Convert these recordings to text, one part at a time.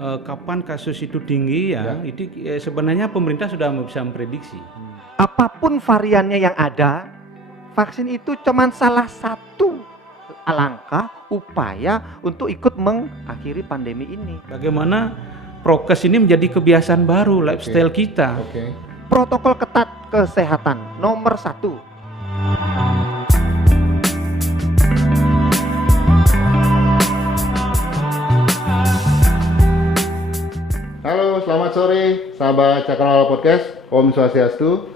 kapan kasus itu tinggi ya, itu sebenarnya pemerintah sudah bisa memprediksi. Apapun variannya yang ada, vaksin itu cuman salah satu langkah upaya untuk ikut mengakhiri pandemi ini. Bagaimana prokes ini menjadi kebiasaan baru lifestyle kita. Protokol ketat kesehatan nomor 1. Halo, selamat sore sahabat Cakrawala Podcast. Om Swastiastu.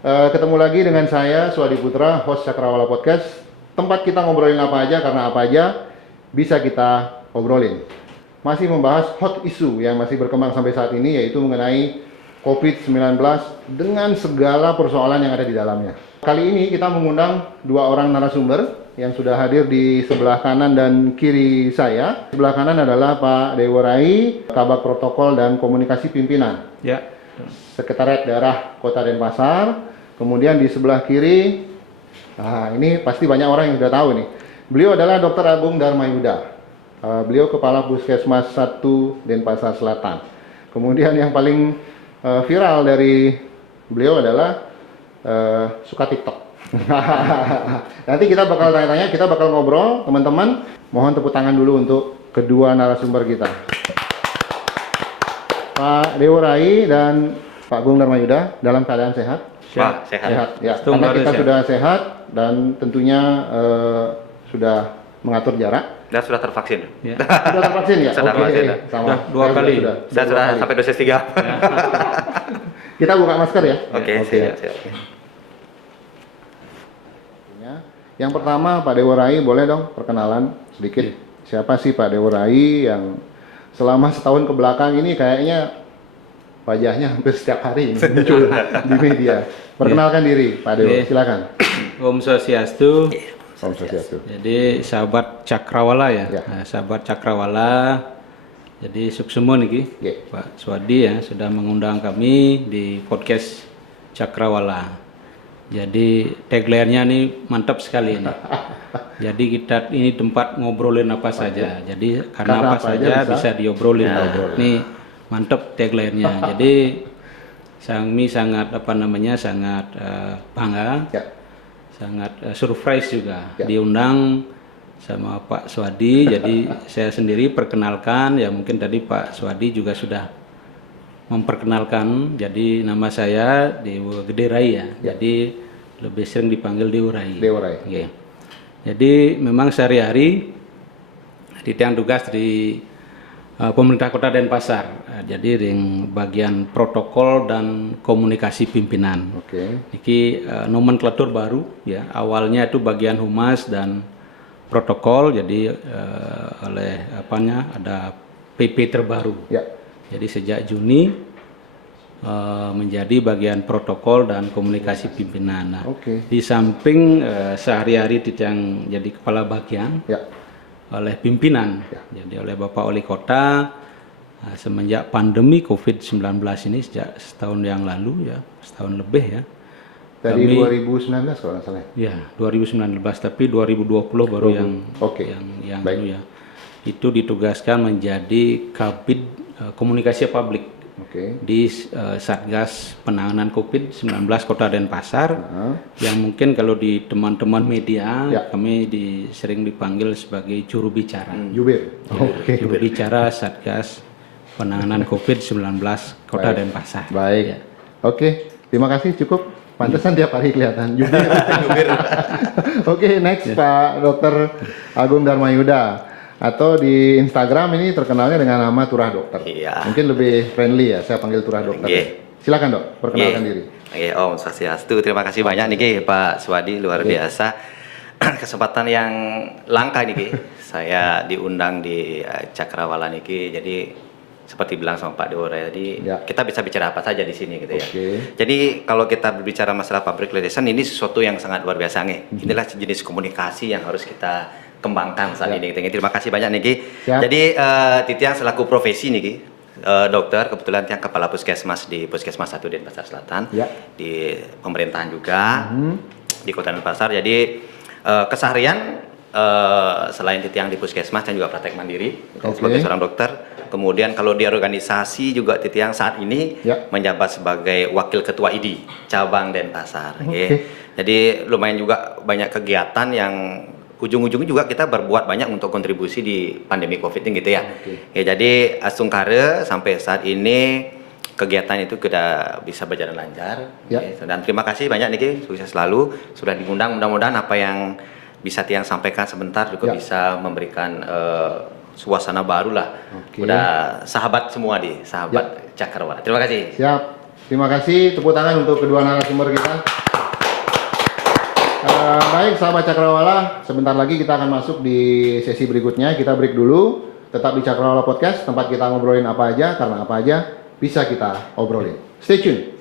Ketemu lagi dengan saya Swadi Putra, host Cakrawala Podcast. Tempat kita ngobrolin apa aja, karena apa aja bisa kita obrolin. Masih membahas hot issue yang masih berkembang sampai saat ini, yaitu mengenai COVID-19 dengan segala persoalan yang ada di dalamnya. Kali ini kita mengundang dua orang narasumber yang sudah hadir di sebelah kanan dan kiri saya. Sebelah kanan adalah Pak Dewo Rai, Kabag Protokol dan Komunikasi Pimpinan. Ya. Sekretariat Daerah Kota Denpasar. Kemudian di sebelah kiri, nah ini pasti banyak orang yang sudah tahu nih. Beliau adalah Dr. Agung Darmayuda. Beliau Kepala Puskesmas 1 Denpasar Selatan. Kemudian yang paling viral dari beliau adalah suka TikTok. Nanti kita bakal tanya-tanya, kita bakal ngobrol, teman-teman. Mohon tepuk tangan dulu untuk kedua narasumber kita. Pak Dewo Rai dan Pak Agung Darmayuda dalam keadaan sehat? Sehat. Sehat. Ya, karena kita sudah sehat dan tentunya sudah mengatur jarak. Dan sudah tervaksin. Ya. Sudah tervaksin ya? Sudah tervaksin. Sama. Dua kali. Saya sudah sampai dosis 3. Kita buka masker ya? Oke, siap. Yang pertama Pak Dewo Rai, boleh dong perkenalan sedikit. Siapa sih Pak Dewo Rai yang selama setahun ke belakang ini kayaknya wajahnya hampir setiap hari muncul di media. Perkenalkan diri Pak Dewo, silakan. Om Swastiastu. Om Swastiastu. Jadi sahabat Cakrawala ya. Ya. Nah, sahabat Cakrawala. Jadi suksemo niki. Ya. Pak Swadi ya sudah mengundang kami di podcast Cakrawala. Jadi tagline-nya nih mantap sekali ini. Jadi kita ini tempat ngobrolin apa saja. Jadi karena apa saja bisa diobrolin. Ini mantap tagline-nya. Jadi kami sangat sangat bangga. Ya. Sangat surprise juga Ya. diundang sama Pak Swadi. Jadi saya sendiri perkenalkan ya, mungkin tadi Pak Swadi juga sudah memperkenalkan. Jadi nama saya Dewo Gede Rai ya. Jadi lebih sering dipanggil Dewo Rai. Dewo Rai. Oke. Jadi memang sehari-hari di tiang tugas di pemerintah Kota Denpasar. Jadi ring bagian protokol dan komunikasi pimpinan. Oke. Ini nomenklatur baru ya. Awalnya itu bagian humas dan protokol. Jadi oleh ada PP terbaru. Ya. Jadi sejak Juni menjadi bagian protokol dan komunikasi pimpinan. Nah, di samping sehari-hari yang jadi kepala bagian Ya. oleh pimpinan, jadi oleh Bapak Wali Kota semenjak pandemi COVID-19 ini sejak setahun yang lalu ya, setahun lebih ya. Dari Kami, 2019 kalau nggak salah. Ya, 2019 tapi 2020 baru yang Baik. dulu ya. Itu ditugaskan menjadi Kabid Komunikasi Publik di Satgas Penanganan COVID-19 Kota Denpasar, yang mungkin kalau di teman-teman media kami sering dipanggil sebagai juru bicara. Jubir. Juru bicara Satgas Penanganan COVID-19 Kota Denpasar. Baik. Ya. Oke, terima kasih, cukup. Pantesan tiap hari kelihatan jubir. Oke, next Pak Dr. Agung Darmayuda. Atau di Instagram ini terkenalnya dengan nama Turah Dokter. Iya. Mungkin lebih friendly ya, saya panggil Turah Dokter. Silakan Dok, perkenalkan diri. Om Swastiastu. Terima kasih banyak nih Pak Swadi, luar biasa. Kesempatan yang langka nih saya diundang di Cakrawala nih. Jadi seperti bilang sama Pak Dewo Rai tadi, kita bisa bicara apa saja di sini gitu ya. Jadi kalau kita berbicara masalah public relation, ini sesuatu yang sangat luar biasa nih. Inilah jenis komunikasi yang harus kita kembangkan saat ini. Terima kasih banyak Niki. Jadi Titiang selaku profesi Niki, dokter, kebetulan Tiang kepala puskesmas di Puskesmas 1 Denpasar Selatan, di pemerintahan juga di Kota Denpasar. Jadi keseharian selain Titiang di puskesmas, Tiang juga praktek mandiri sebagai seorang dokter. Kemudian kalau di organisasi juga Titiang saat ini Ya. menjabat sebagai Wakil Ketua ID cabang Denpasar. Oke. Ya. Jadi lumayan juga banyak kegiatan yang ujung-ujungnya juga kita berbuat banyak untuk kontribusi di pandemi COVID ini gitu ya. Oke. Ya, jadi Asungkare sampai saat ini kegiatan itu sudah bisa berjalan lancar. Ya. Dan terima kasih banyak Niki, sukses selalu sudah diundang. Mudah-mudahan apa yang bisa Tiang sampaikan sebentar juga Ya. bisa memberikan suasana baru lah. Oke. Udah sahabat semua di sahabat Cakrawala. Terima kasih. Siap. Terima kasih. Tepuk tangan untuk kedua narasumber kita. Baik, sahabat Cakrawala. Sebentar lagi kita akan masuk di sesi berikutnya. Kita break dulu. Tetap di Cakrawala Podcast, tempat kita ngobrolin apa aja, karena apa aja bisa kita obrolin. Stay tune.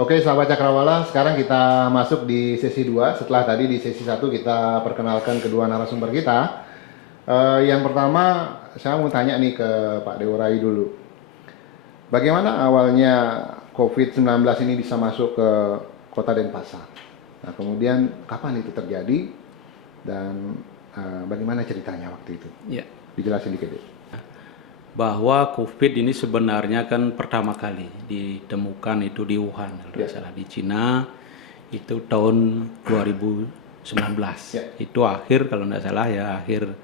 Oke, sahabat Cakrawala, sekarang kita masuk di sesi 2. Setelah tadi di sesi 1 kita perkenalkan kedua narasumber kita. Yang pertama, saya mau tanya nih ke Pak Deworai dulu. Bagaimana awalnya COVID-19 ini bisa masuk ke Kota Denpasar? Nah, kemudian kapan itu terjadi dan bagaimana ceritanya waktu itu? Ya. Dijelasin dikit deh. Bahwa COVID ini sebenarnya kan pertama kali ditemukan itu di Wuhan, kalau tidak salah di Cina itu tahun 2019. Ya. Itu akhir kalau tidak salah ya akhir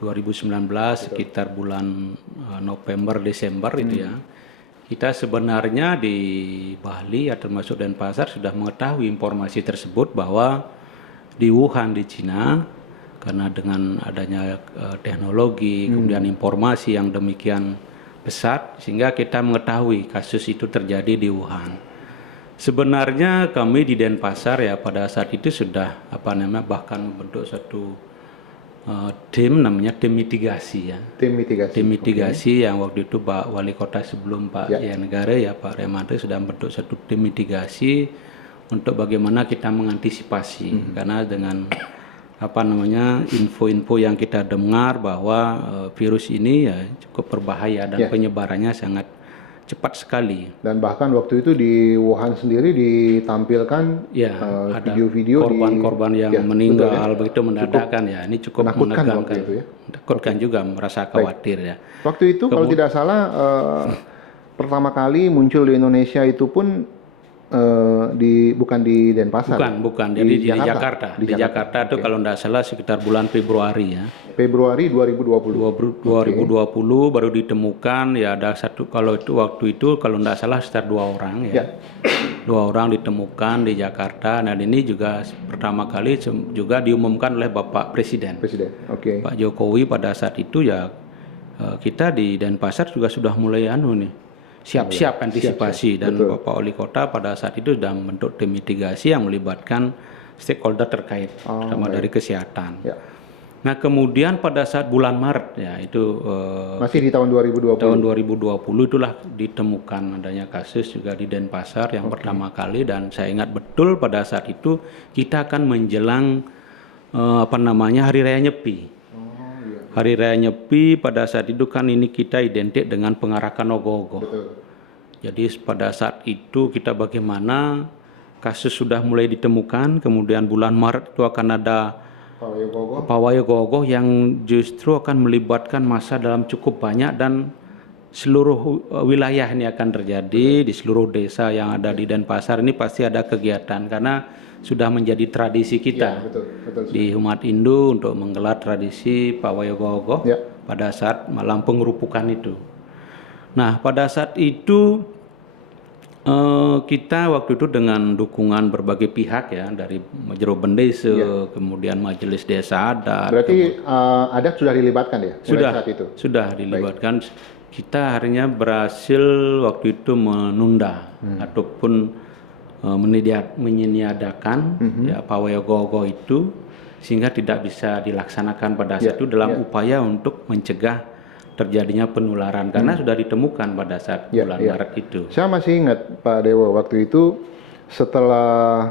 2019 sekitar bulan November Desember itu ya. Kita sebenarnya di Bali atau termasuk Denpasar sudah mengetahui informasi tersebut bahwa di Wuhan di Cina karena dengan adanya teknologi kemudian informasi yang demikian pesat sehingga kita mengetahui kasus itu terjadi di Wuhan. Sebenarnya kami di Denpasar ya pada saat itu sudah bahkan membentuk satu tim namanya tim mitigasi ya. Tim mitigasi. Tim mitigasi yang waktu itu Pak Wali Kota sebelum Pak Ya. Ian Negara ya Pak Remante sudah membentuk satu tim mitigasi untuk bagaimana kita mengantisipasi karena dengan info-info yang kita dengar bahwa virus ini ya cukup berbahaya dan Ya. penyebarannya sangat cepat sekali. Dan bahkan waktu itu di Wuhan sendiri ditampilkan Ya, ada video-video korban-korban yang Ya, meninggal betul ya. begitu mendadak kan ya. Ini cukup menakutkan menegangkan. waktu itu ya. Menakutkan juga merasa khawatir ya. Waktu itu kalau tidak salah pertama kali muncul di Indonesia itu pun bukan di Denpasar. Bukan. Jadi di Jakarta. Di Jakarta itu kalau tidak salah sekitar bulan Februari ya. Februari 2020. 2020 baru ditemukan ya ada satu waktu itu kalau tidak salah sekitar 2 orang ya. 2 orang ditemukan di Jakarta. Nah ini juga pertama kali juga diumumkan oleh Bapak Presiden. Oke. Pak Jokowi pada saat itu ya kita di Denpasar juga sudah mulai siap-siap antisipasi dan Betul. Bapak Wali Kota pada saat itu sudah membentuk tim mitigasi yang melibatkan stakeholder terkait sama dari kesehatan. Ya. Nah kemudian pada saat bulan Maret ya itu Masih di tahun 2020. tahun 2020 itulah ditemukan adanya kasus juga di Denpasar yang pertama kali dan saya ingat betul pada saat itu kita akan menjelang Hari Raya Nyepi. Hari Raya Nyepi pada saat itu kan ini kita identik dengan pengarakan ogoh-ogoh. Betul. Jadi pada saat itu kita bagaimana kasus sudah mulai ditemukan, kemudian bulan Maret itu akan ada pawai ogoh-ogoh yang justru akan melibatkan massa dalam cukup banyak dan seluruh wilayah ini akan terjadi di seluruh desa yang ada di Denpasar ini pasti ada kegiatan karena sudah menjadi tradisi kita Betul. di umat Hindu untuk menggelar tradisi pawai ogoh-ogoh Ya. pada saat malam pengerupukan itu. Nah pada saat itu kita waktu itu dengan dukungan berbagai pihak ya dari Jero Bendese, kemudian Majelis Desa Adat. Berarti adat sudah dilibatkan ya? Mulai saat itu? Sudah dilibatkan. Kita akhirnya berhasil waktu itu menunda ataupun menyediakan ya pawai ogoh-ogoh itu sehingga tidak bisa dilaksanakan pada saat itu dalam upaya untuk mencegah terjadinya penularan karena sudah ditemukan pada saat bulan Maret itu. Saya masih ingat Pak Dewo waktu itu setelah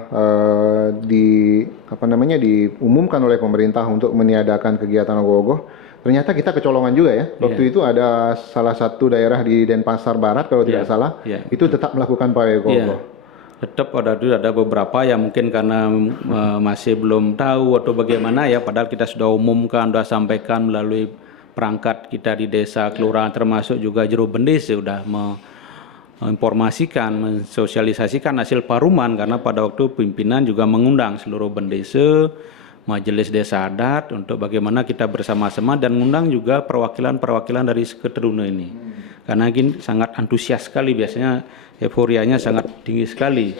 diumumkan oleh pemerintah untuk meniadakan kegiatan ogoh-ogoh, ternyata kita kecolongan juga ya. Waktu itu ada salah satu daerah di Denpasar Barat kalau tidak salah, itu tetap melakukan pawai ogoh-ogoh. tetap ada beberapa yang mungkin karena masih belum tahu atau bagaimana ya, padahal kita sudah umumkan, sudah sampaikan melalui perangkat kita di desa, kelurahan, termasuk juga juru bendesa sudah menginformasikan, mensosialisasikan hasil paruman, karena pada waktu pimpinan juga mengundang seluruh bendesa, majelis desa adat untuk bagaimana kita bersama-sama, dan mengundang juga perwakilan-perwakilan dari keturunan ini. Karena ini sangat antusias sekali, biasanya euforianya sangat tinggi sekali.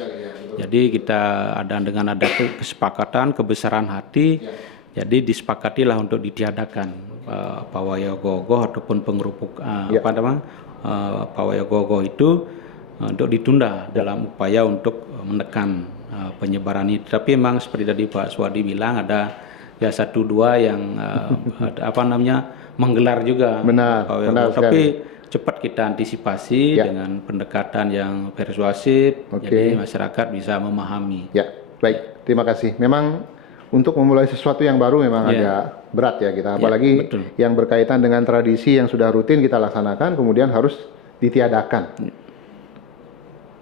Jadi kita dengan ada kesepakatan, kebesaran hati, jadi disepakatilah untuk ditiadakan pawai gogoh ataupun pengerupuk pawai gogoh itu untuk ditunda dalam upaya untuk menekan penyebaran ini. Tapi memang seperti tadi Pak Swadi bilang, ada ya 1-2 yang menggelar juga. Benar, benar sekali. Tapi cepat kita antisipasi dengan pendekatan yang persuasif, jadi masyarakat bisa memahami. Ya, baik. Terima kasih. Memang untuk memulai sesuatu yang baru memang agak berat ya kita, apalagi yang berkaitan dengan tradisi yang sudah rutin kita laksanakan, kemudian harus ditiadakan.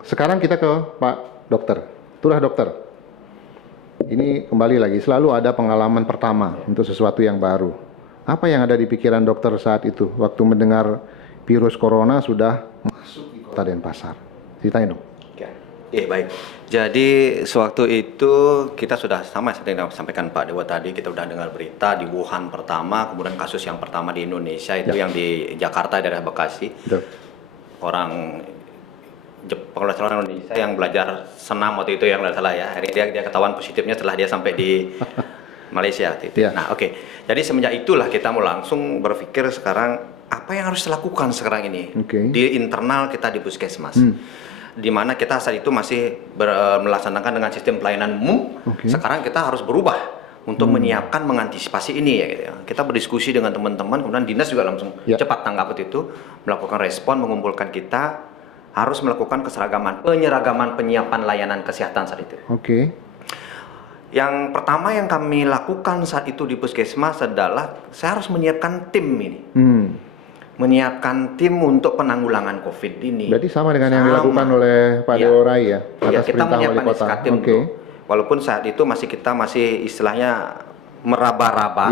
Sekarang kita ke Pak Dokter. Itulah dokter. Ini kembali lagi, selalu ada pengalaman pertama untuk sesuatu yang baru. Apa yang ada di pikiran dokter saat itu waktu mendengar virus corona sudah masuk di kota Denpasar? Ceritain dong. Iya baik. Jadi sewaktu itu kita sudah sama seperti yang sampaikan Pak Dewa tadi, kita sudah dengar berita di Wuhan pertama, kemudian kasus yang pertama di Indonesia itu yang di Jakarta daerah Bekasi. Betul. Orang Jepang, orang Indonesia yang belajar senam waktu itu yang nggak salah ya. Akhirnya dia ketahuan positifnya setelah dia sampai di Malaysia waktu itu. Nah oke. Jadi semenjak itulah kita mau langsung berpikir sekarang apa yang harus dilakukan sekarang ini di internal kita di Puskesmas. Di mana kita saat itu masih melaksanakan dengan sistem pelayanan umum. Sekarang kita harus berubah untuk menyiapkan, mengantisipasi ini ya gitu ya. Kita berdiskusi dengan teman-teman, kemudian dinas juga langsung cepat tanggap itu, melakukan respon, mengumpulkan kita harus melakukan penyeragaman penyiapan layanan kesehatan saat itu. Yang pertama yang kami lakukan saat itu di Puskesmas adalah saya harus menyiapkan tim ini. Menyiapkan tim untuk penanggulangan COVID ini. Berarti sama dengan yang dilakukan oleh Pak Dewa Rai ya, atas kita perintah wali kota. Walaupun saat itu kita masih istilahnya meraba-raba.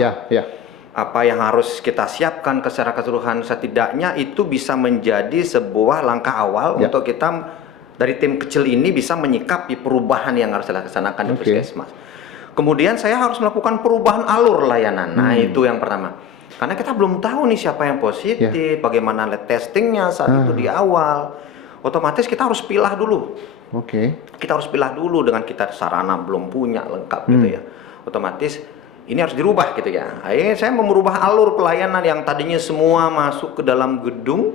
Apa yang harus kita siapkan secara keseluruhan, setidaknya itu bisa menjadi sebuah langkah awal untuk kita dari tim kecil ini bisa menyikapi perubahan yang harus dilaksanakan di Puskesmas. Kemudian saya harus melakukan perubahan alur layanan. Nah itu yang pertama. Karena kita belum tahu nih siapa yang positif, bagaimana lab testingnya saat itu di awal. Otomatis kita harus pilah dulu. Kita harus pilah dulu dengan kita sarana belum punya lengkap gitu ya. Otomatis ini harus dirubah gitu ya. Akhirnya saya merubah alur pelayanan yang tadinya semua masuk ke dalam gedung.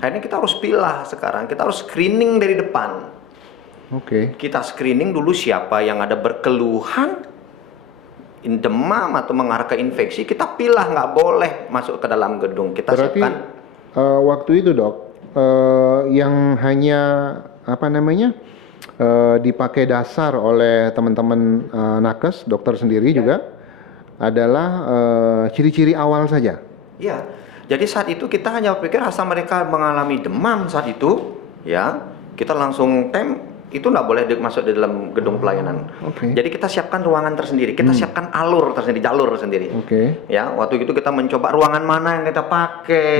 Akhirnya kita harus pilah sekarang. Kita harus screening dari depan. Kita screening dulu siapa yang ada berkeluhan, demam atau mengarah ke infeksi, kita pilah, nggak boleh masuk ke dalam gedung. Kita berarti siapkan. Waktu itu dok, yang hanya dipakai dasar oleh teman-teman nakes, dokter sendiri juga adalah ciri-ciri awal saja. Iya. Jadi saat itu kita hanya berpikir asal mereka mengalami demam saat itu, ya kita langsung itu nggak boleh masuk di dalam gedung pelayanan. Jadi kita siapkan ruangan tersendiri, kita siapkan alur tersendiri, jalur sendiri. Ya, waktu itu kita mencoba ruangan mana yang kita pakai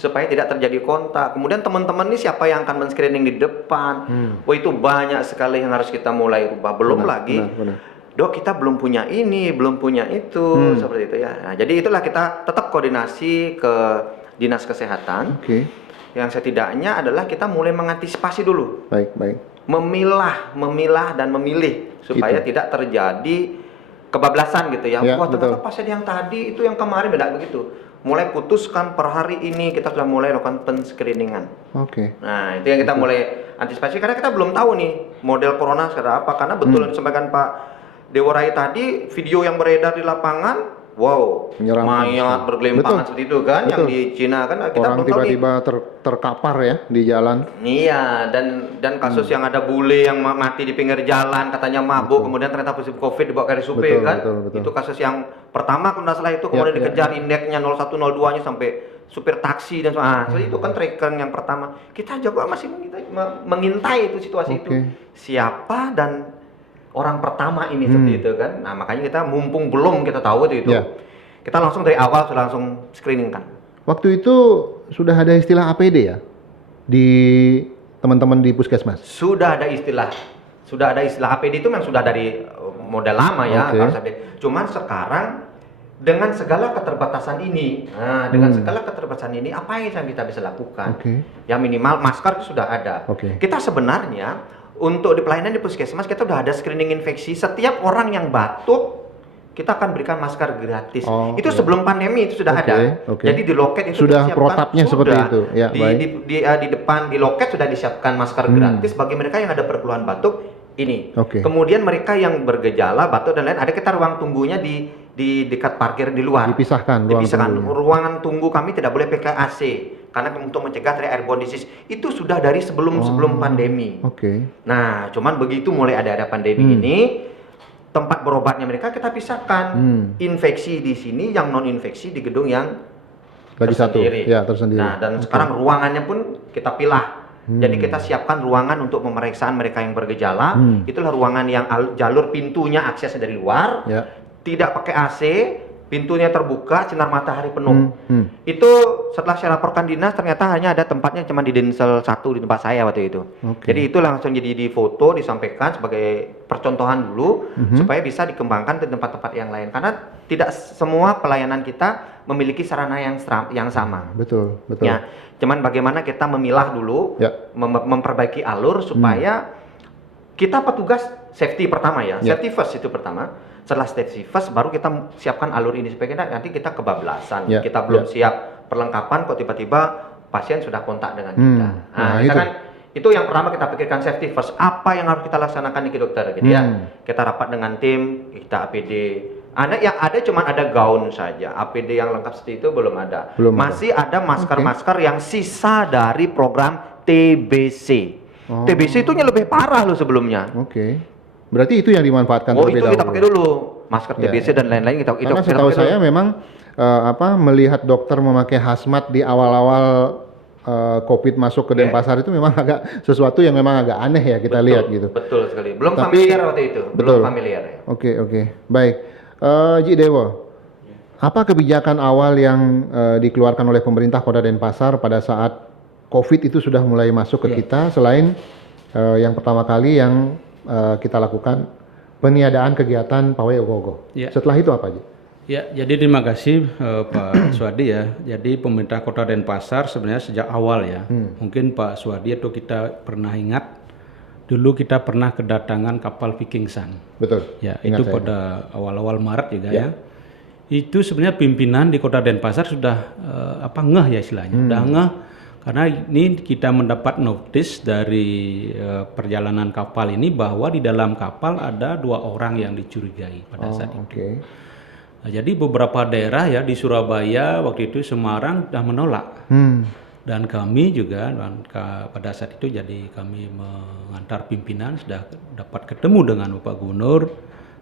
supaya tidak terjadi kontak. Kemudian teman-teman ini siapa yang akan men-screening di depan? Wah itu banyak sekali yang harus kita mulai rubah. Belum lagi, dok kita belum punya ini, belum punya itu, seperti itu ya. Nah, jadi itulah kita tetap koordinasi ke dinas kesehatan. Yang setidaknya adalah kita mulai mengantisipasi dulu. Memilah dan memilih supaya tidak terjadi kebablasan gitu ya. Wah ternyata pasien yang tadi itu yang kemarin beda begitu. Mulai putuskan per hari ini kita sudah mulai lakukan pen-screeningan. Nah itu yang kita mulai antisipasi karena kita belum tahu nih model corona sekarang apa. Karena betul yang disampaikan Pak Dewa Rai tadi, video yang beredar di lapangan, mayat bergelimpangan seperti itu kan, yang di Cina kan kita orang tiba-tiba terkapar ya di jalan. Iya, dan kasus yang ada bule yang mati di pinggir jalan, katanya mabuk, kemudian ternyata positif COVID dibawa ke RSUP kan. Itu kasus yang pertama kalau tidak salah itu, kemudian dikejar indeksnya 0102-nya sampai supir taksi dan jadi itu kan tracking yang pertama. Kita juga masih mengintai itu situasi itu. Siapa dan orang pertama ini seperti itu kan. Nah, makanya kita mumpung belum kita tahu itu. Kita langsung dari awal sudah langsung screening kan. Waktu itu sudah ada istilah APD ya di teman-teman di puskesmas? Sudah ada istilah APD itu memang sudah dari model lama ya. Cuman sekarang dengan segala keterbatasan ini, apa yang kita bisa lakukan? Ya minimal masker itu sudah ada. Kita sebenarnya untuk di pelayanan di puskesmas kita sudah ada screening infeksi. Setiap orang yang batuk kita akan berikan masker gratis. Itu sebelum pandemi itu sudah ada. Jadi di loket itu sudah protapnya seperti itu. Ya, di depan di loket sudah disiapkan masker gratis bagi mereka yang ada perkeluhan batuk ini. Kemudian mereka yang bergejala batuk dan lain ada kita ruang tunggunya di dekat parkir di luar. Dipisahkan. Ruangan tunggu kami tidak boleh pakai AC karena untuk mencegah dari airborne disease. Itu sudah dari sebelum pandemi. Nah, cuman begitu mulai ada pandemi ini tempat berobatnya mereka kita pisahkan. Infeksi di sini, yang non infeksi di gedung yang tersendiri. Nah, dan sekarang ruangannya pun kita pilah. Jadi kita siapkan ruangan untuk pemeriksaan mereka yang bergejala. Itulah ruangan yang jalur pintunya aksesnya dari luar. Tidak pakai AC, pintunya terbuka, sinar matahari penuh. Itu setelah saya laporkan dinas ternyata hanya ada tempatnya cuma di Densel 1 di tempat saya waktu itu. Jadi itu langsung jadi di foto disampaikan sebagai percontohan dulu supaya bisa dikembangkan ke tempat-tempat yang lain karena tidak semua pelayanan kita memiliki sarana yang sama. Betul. Ya, cuman bagaimana kita memilah dulu, memperbaiki alur supaya kita petugas safety pertama ya, safety first itu pertama. Setelah safety first baru kita siapkan alur ini supaya nanti kita kebablasan. Kita belum siap perlengkapan kok tiba-tiba pasien sudah kontak dengan kita. Kita kan itu yang pertama kita pikirkan safety first. Apa yang harus kita laksanakan nih dokter? Jadi kita rapat dengan tim, kita APD. Ada cuma ada gaun saja. APD yang lengkap seperti itu belum ada. Masih ada masker-masker yang sisa dari program TBC. TBC itu lebih parah loh sebelumnya. Berarti itu yang dimanfaatkan terlebih dahulu. Itu kita pakai dulu masker TBC dan lain-lain kita. Karena setahu saya memang melihat dokter memakai hazmat di awal-awal COVID masuk ke Denpasar itu memang agak sesuatu yang memang agak aneh ya kita lihat gitu. Betul sekali. Belum familiar waktu itu. Belum familiar. Baik. Ji Dewo, apa kebijakan awal yang dikeluarkan oleh pemerintah Kota Denpasar pada saat COVID itu sudah mulai masuk ke kita selain yang pertama kali yang kita lakukan peniadaan kegiatan pawai ogoh-ogoh. Setelah itu apa aja? Jadi terima kasih Pak Swadi ya. Jadi pemerintah Kota Denpasar sebenarnya sejak awal ya. Mungkin Pak Swadi atau kita pernah ingat dulu kita pernah kedatangan kapal Viking Sun. Betul. Ya, itu pada awal-awal Maret juga ya. Itu sebenarnya pimpinan di Kota Denpasar sudah ngeh ya istilahnya. Sudah ngeh karena ini kita mendapat notice dari perjalanan kapal ini bahwa di dalam kapal ada 2 orang yang dicurigai pada saat itu. Nah, jadi beberapa daerah ya di Surabaya waktu itu Semarang sudah menolak. Dan kami juga pada saat itu jadi kami mengantar pimpinan sudah dapat ketemu dengan Bapak Gubernur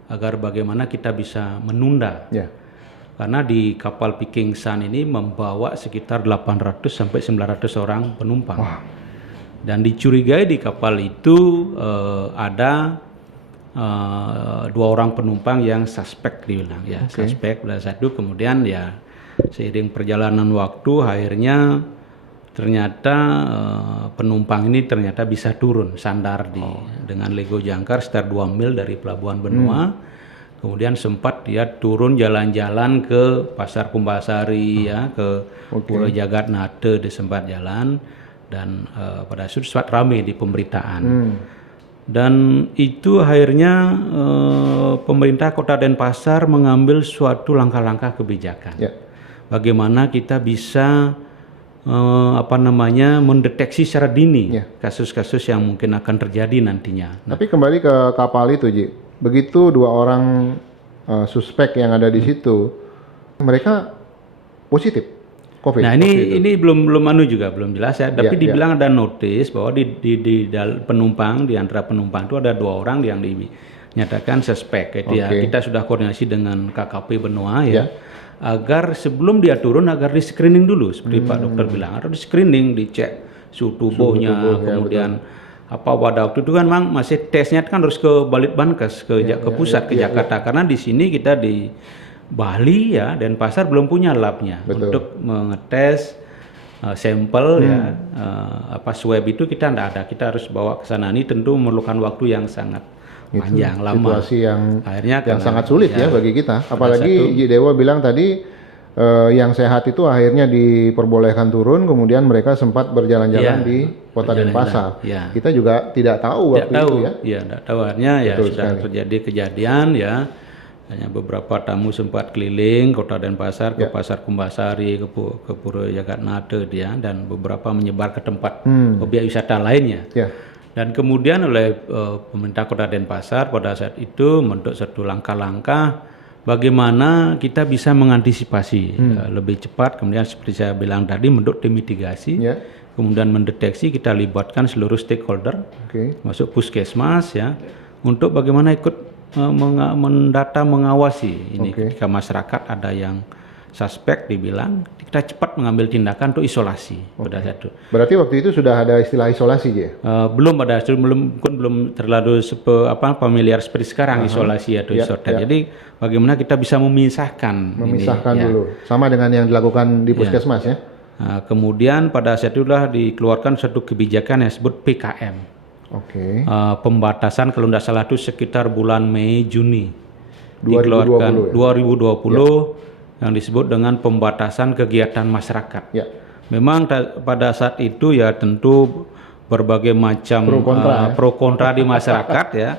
agar bagaimana kita bisa menunda. Karena di kapal Viking Sun ini membawa sekitar 800 sampai 900 orang penumpang. Dan dicurigai di kapal itu ada 2 orang penumpang yang suspek dibilang ya, suspek pada saat itu. Kemudian ya seiring perjalanan waktu akhirnya ternyata penumpang ini ternyata bisa turun sandar dengan Lego Jangkar sekitar 2 mil dari Pelabuhan Benoa. Kemudian sempat dia turun jalan-jalan ke Pasar Kumbasari ya, ke Pura Jagat Nate di sempat jalan dan pada saat itu sempat ramai di pemberitaan. Dan itu akhirnya pemerintah Kota Denpasar mengambil suatu langkah-langkah kebijakan. Bagaimana kita bisa mendeteksi secara dini kasus-kasus yang mungkin akan terjadi nantinya. Tapi kembali ke kapal itu, Ji. Begitu 2 orang suspek yang ada di situ, mereka positif COVID. Nah ini belum jelas ya. Tapi dibilang ada notice bahwa di penumpang di antara penumpang itu ada 2 orang yang dinyatakan suspek. Kita sudah koordinasi dengan KKP Benoa ya. agar sebelum dia turun agar di screening dulu seperti Pak Dokter bilang, harus di screening, dicek suhu tubuhnya, kemudian pada waktu itu kan memang masih tesnya kan harus ke Balitbangkes ke pusat ke Jakarta karena di sini kita di Bali ya Denpasar belum punya labnya untuk mengetes sampel ya swab itu kita tidak ada, kita harus bawa ke sana. Ini tentu memerlukan waktu yang sangat panjang, lama. Situasi yang akhirnya yang sangat sulit ya bagi kita. Apalagi Ji Dewa bilang tadi yang sehat itu akhirnya diperbolehkan turun, kemudian mereka sempat berjalan-jalan di Kota Denpasar. Ya. Kita juga tidak tahu waktu itu ya. Iya, tidak tahu. Akhirnya ya sudah terjadi kejadian ya. Hanya beberapa tamu sempat keliling Kota Denpasar ke Pasar Kumbasari, ke Pura Jagatnate dia, dan beberapa menyebar ke tempat objek wisata lainnya. Dan kemudian oleh pemerintah Kota Denpasar pada saat itu membentuk satu langkah-langkah bagaimana kita bisa mengantisipasi lebih cepat. Kemudian seperti saya bilang tadi, membentuk tim mitigasi, kemudian mendeteksi, kita libatkan seluruh stakeholder, masuk puskesmas ya, untuk bagaimana ikut mendata, mengawasi ini ketika masyarakat ada yang suspek dibilang, kita cepat mengambil tindakan untuk isolasi pada saat itu. Berarti waktu itu sudah ada istilah isolasi ya? Belum pada itu, belum terlalu familiar seperti sekarang isolasi atau isoter. Jadi bagaimana kita bisa memisahkan dulu, sama dengan yang dilakukan di puskesmas ya. Kemudian pada saat itulah dikeluarkan satu kebijakan yang disebut PKM. Pembatasan kalau tidak salah itu sekitar bulan Mei Juni 2020 yang disebut dengan pembatasan kegiatan masyarakat. Memang pada saat itu ya tentu berbagai macam pro kontra di masyarakat ya.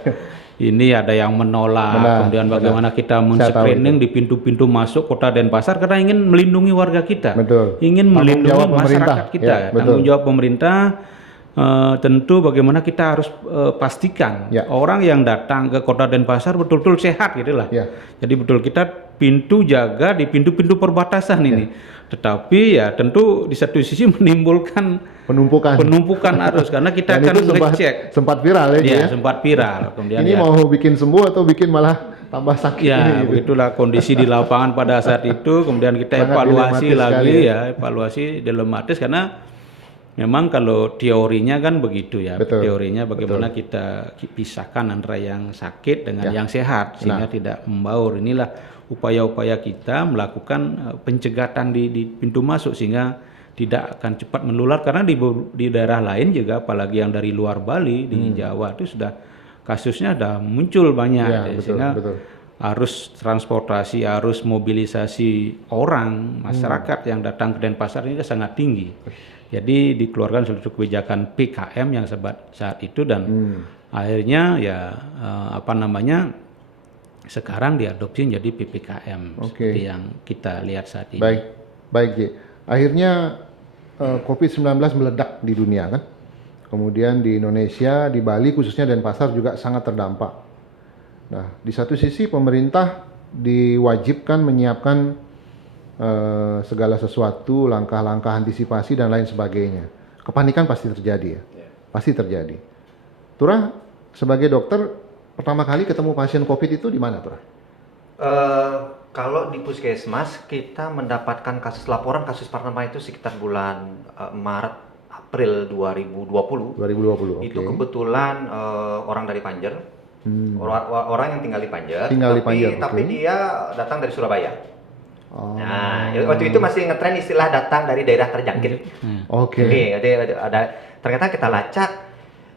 Ini ada yang menolak, kemudian bagaimana kita men-screening di pintu-pintu masuk Kota Denpasar karena ingin melindungi warga kita, ingin melindungi masyarakat kita. Tanggung jawab pemerintah. Tentu bagaimana kita harus pastikan orang yang datang ke Kota Denpasar betul-betul sehat gitulah. Jadi betul kita pintu jaga di pintu-pintu perbatasan ini. Tetapi ya tentu di satu sisi menimbulkan penumpukan arus karena kita akan ngecek. Sempat viral ya. Sempat viral. Kemudian ini mau bikin sembuh atau bikin malah tambah sakit. Ya, begitulah kondisi di lapangan pada saat itu. Kemudian kita evaluasi lagi evaluasi dilematis karena memang kalau teorinya kan begitu ya, teorinya bagaimana kita pisahkan antara yang sakit dengan yang sehat sehingga tidak membaur. Inilah upaya-upaya kita melakukan pencegatan di pintu masuk sehingga tidak akan cepat menular karena di daerah lain juga apalagi yang dari luar Bali di Jawa itu sudah kasusnya sudah muncul banyak sehingga arus transportasi, arus mobilisasi orang masyarakat yang datang ke Denpasar ini sangat tinggi. Jadi dikeluarkan suatu kebijakan PKM yang saat itu dan akhirnya ya sekarang diadopsi menjadi PPKM seperti yang kita lihat saat ini. Baik Ji. Akhirnya COVID-19 meledak di dunia kan. Kemudian di Indonesia, di Bali khususnya Denpasar juga sangat terdampak. Nah, di satu sisi pemerintah diwajibkan menyiapkan segala sesuatu, langkah-langkah antisipasi dan lain sebagainya. Kepanikan pasti terjadi ya, pasti terjadi. Turah sebagai dokter pertama kali ketemu pasien COVID itu di mana Turah? Kalau di puskesmas kita mendapatkan laporan kasus pertama itu sekitar bulan Maret April 2020. Itu kebetulan orang dari Panjer, orang yang tinggal di Panjer, tapi dia datang dari Surabaya. Nah, waktu itu masih ngetren istilah datang dari daerah terjangkit. Ternyata kita lacak,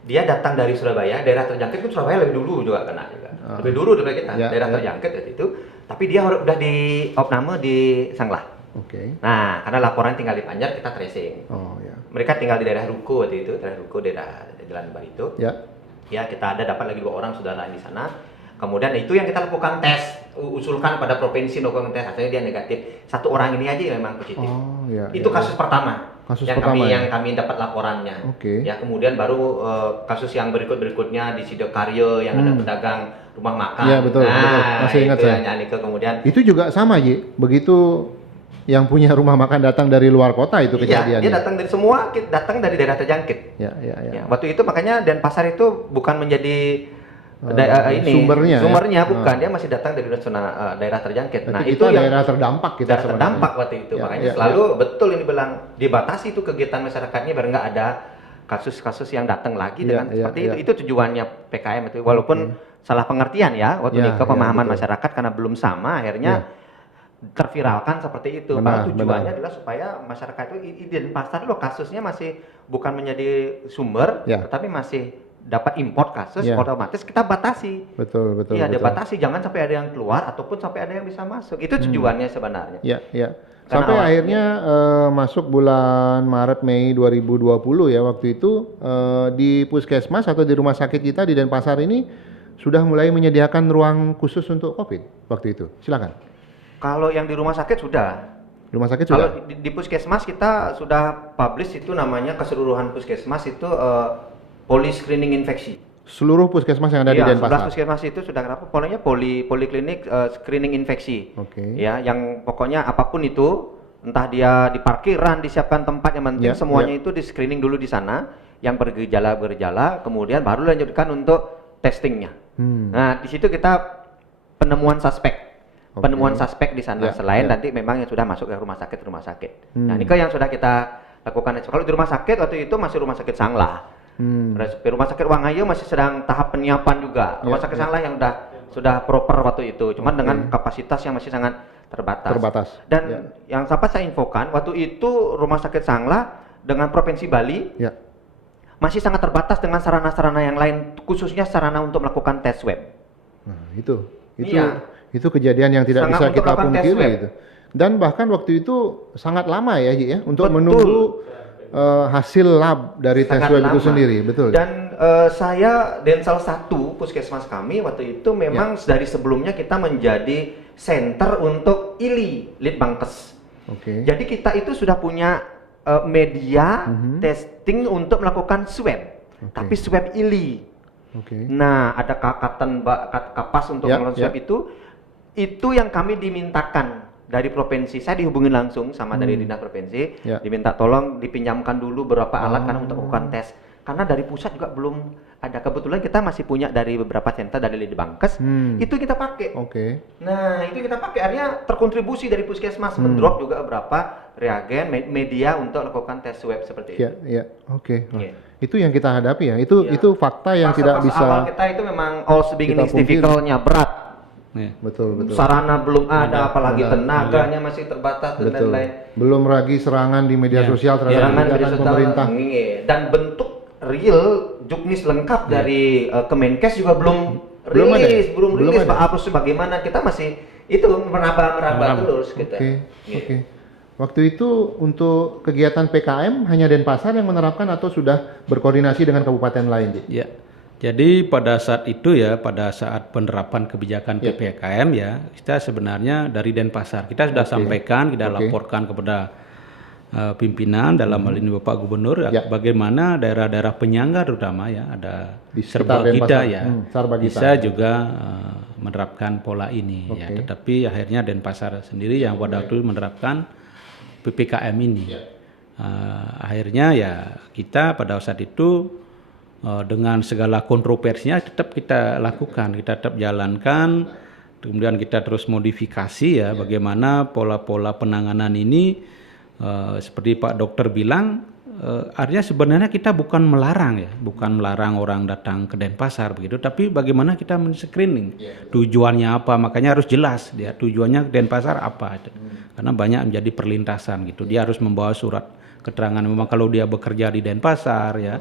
dia datang dari Surabaya, daerah terjangkit itu Surabaya lebih dulu juga kena juga. Lebih dulu daripada kita, daerah terjangkit itu. Tapi dia udah di opname di Sanglah. Nah, karena laporan tinggal di Panjer, kita tracing. Mereka tinggal di daerah Ruko waktu itu, daerah Jalan Barito. Ya, kita ada dapat lagi 2 orang saudara di sana. Kemudian itu yang kita lakukan tes, usulkan pada provinsi melakukan tes, hasilnya dia negatif. 1 orang ini aja memang positif. Itu kasus pertama yang kami dapat laporannya. Ya, kemudian baru kasus yang berikutnya di Sidokaryo yang ada pedagang rumah makan. Iya betul. Masih ingat saya. Kemudian itu juga sama Ji, begitu yang punya rumah makan datang dari luar kota itu kejadiannya. Dia datang dari daerah terjangkit. Ya. Waktu itu makanya Denpasar itu bukan menjadi sumbernya bukan, dia masih datang dari zona daerah terjangkit. Nah, itu yang daerah terdampak kita daerah terdampak waktu itu. Makanya selalu betul ini bilang dibatasi itu kegiatan masyarakatnya biar nggak ada kasus-kasus yang datang lagi dengan seperti itu. Itu tujuannya PKM itu. Walaupun salah pengertian ya waktu itu pemahaman masyarakat karena belum sama akhirnya terviralkan seperti itu. Padahal tujuannya adalah supaya masyarakat itu di Denpasar loh kasusnya masih bukan menjadi sumber, tetapi masih dapat import kasus, otomatis kita batasi. Betul. Iya, dibatasi, jangan sampai ada yang keluar ataupun sampai ada yang bisa masuk. Itu tujuannya sebenarnya. Iya. Sampai akhirnya masuk bulan Maret Mei 2020 ya, waktu itu di puskesmas atau di rumah sakit kita di Denpasar ini sudah mulai menyediakan ruang khusus untuk COVID waktu itu. Silakan. Kalau yang di rumah sakit sudah. Rumah sakit Kalau sudah. di puskesmas kita sudah publish itu namanya keseluruhan puskesmas itu poli screening infeksi. Seluruh puskesmas yang ada di Denpasar. Puskesmas itu sudah kenapa? Pokoknya poliklinik screening infeksi. Ya, yang pokoknya apapun itu, entah dia di parkiran, disiapkan tempat yang penting semuanya itu di screening dulu di sana, yang bergejala, kemudian baru lanjutkan untuk testingnya. Nah, di situ kita penemuan suspek. Penemuan suspek di sana selain nanti memang yang sudah masuk ke rumah sakit. Nah, ini yang sudah kita lakukan. Kalau di rumah sakit waktu itu masih rumah sakit Sanglah. Rumah sakit Wangayo masih sedang tahap penyiapan juga. Rumah sakit Sanglah yang sudah proper waktu itu, cuman dengan kapasitas yang masih sangat terbatas. Dan yang dapat saya infokan waktu itu rumah sakit Sanglah dengan Provinsi Bali masih sangat terbatas dengan sarana-sarana yang lain, khususnya sarana untuk melakukan tes swab. Nah, itu kejadian yang tidak bisa kita pungkiri itu. Dan bahkan waktu itu sangat lama ya, Ji, ya, untuk menunggu hasil lab dari tes swab itu sendiri, betul. Dan saya Densal 1 puskesmas kami waktu itu memang dari sebelumnya kita menjadi center untuk ILI Litbangkes. Jadi kita itu sudah punya media testing untuk melakukan swab, tapi swab ILI. Nah, ada kapas untuk melakukan swab itu yang kami dimintakan dari provinsi. Saya dihubungin langsung sama dari dinas provinsi, diminta tolong dipinjamkan dulu beberapa alat karena untuk melakukan tes. Karena dari pusat juga belum ada. Kebetulan kita masih punya dari beberapa center dari Litbangkes, itu kita pakai. Nah, itu kita pakai, akhirnya terkontribusi dari puskesmas mendrop juga beberapa reagen media untuk melakukan tes swab seperti itu. Itu yang kita hadapi ya. Itu fakta yang tidak bisa. Awal kita itu memang all beginning difficult-nya berat. Betul. Sarana belum ada, apalagi tenaganya masih terbatas dan lain-lain. Belum lagi serangan di media sosial terhadap kebijakan pemerintah. Dan bentuk real juknis lengkap dari Kemenkes juga belum rilis harus bagaimana, kita masih itu meraba terus kita. Waktu itu untuk kegiatan PKM hanya Denpasar yang menerapkan atau sudah berkoordinasi dengan kabupaten lain, Ji? Jadi pada saat itu ya, pada saat penerapan kebijakan PPKM ya, kita sebenarnya dari Denpasar kita sudah sampaikan, kita laporkan kepada pimpinan dalam hal ini Bapak Gubernur, bagaimana daerah-daerah penyangga terutama ya, ada Serbagida bisa juga menerapkan pola ini ya. Tetapi akhirnya Denpasar sendiri yang pada waktu itu menerapkan PPKM ini. Akhirnya ya kita pada saat itu dengan segala kontroversinya tetap kita lakukan, kita tetap jalankan, kemudian kita terus modifikasi ya, bagaimana pola-pola penanganan ini seperti Pak Dokter bilang, artinya sebenarnya kita bukan melarang ya, bukan melarang orang datang ke Denpasar begitu, tapi bagaimana kita men-screening, tujuannya apa, makanya harus jelas dia tujuannya ke Denpasar apa, karena banyak menjadi perlintasan gitu, dia harus membawa surat keterangan, memang kalau dia bekerja di Denpasar ya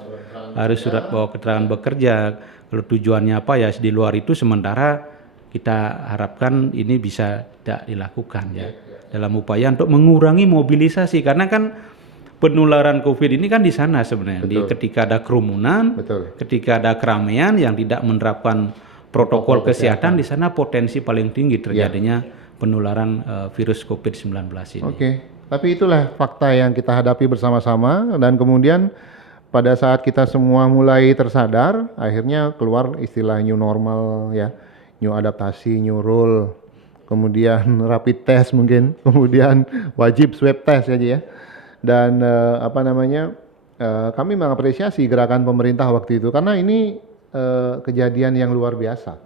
harus surat bawa keterangan bekerja, kalau tujuannya apa ya di luar itu, sementara kita harapkan ini bisa tidak dilakukan ya dalam upaya untuk mengurangi mobilisasi, karena kan penularan COVID ini kan di sana sebenarnya, ketika ada kerumunan, ketika ada keramaian yang tidak menerapkan protokol kesehatan, di sana potensi paling tinggi terjadinya penularan virus COVID-19 ini. Tapi itulah fakta yang kita hadapi bersama-sama, dan kemudian pada saat kita semua mulai tersadar, akhirnya keluar istilah new normal ya, new adaptasi, new rule, kemudian rapid test mungkin, kemudian wajib swab test ya. Dan kami mengapresiasi gerakan pemerintah waktu itu, karena ini kejadian yang luar biasa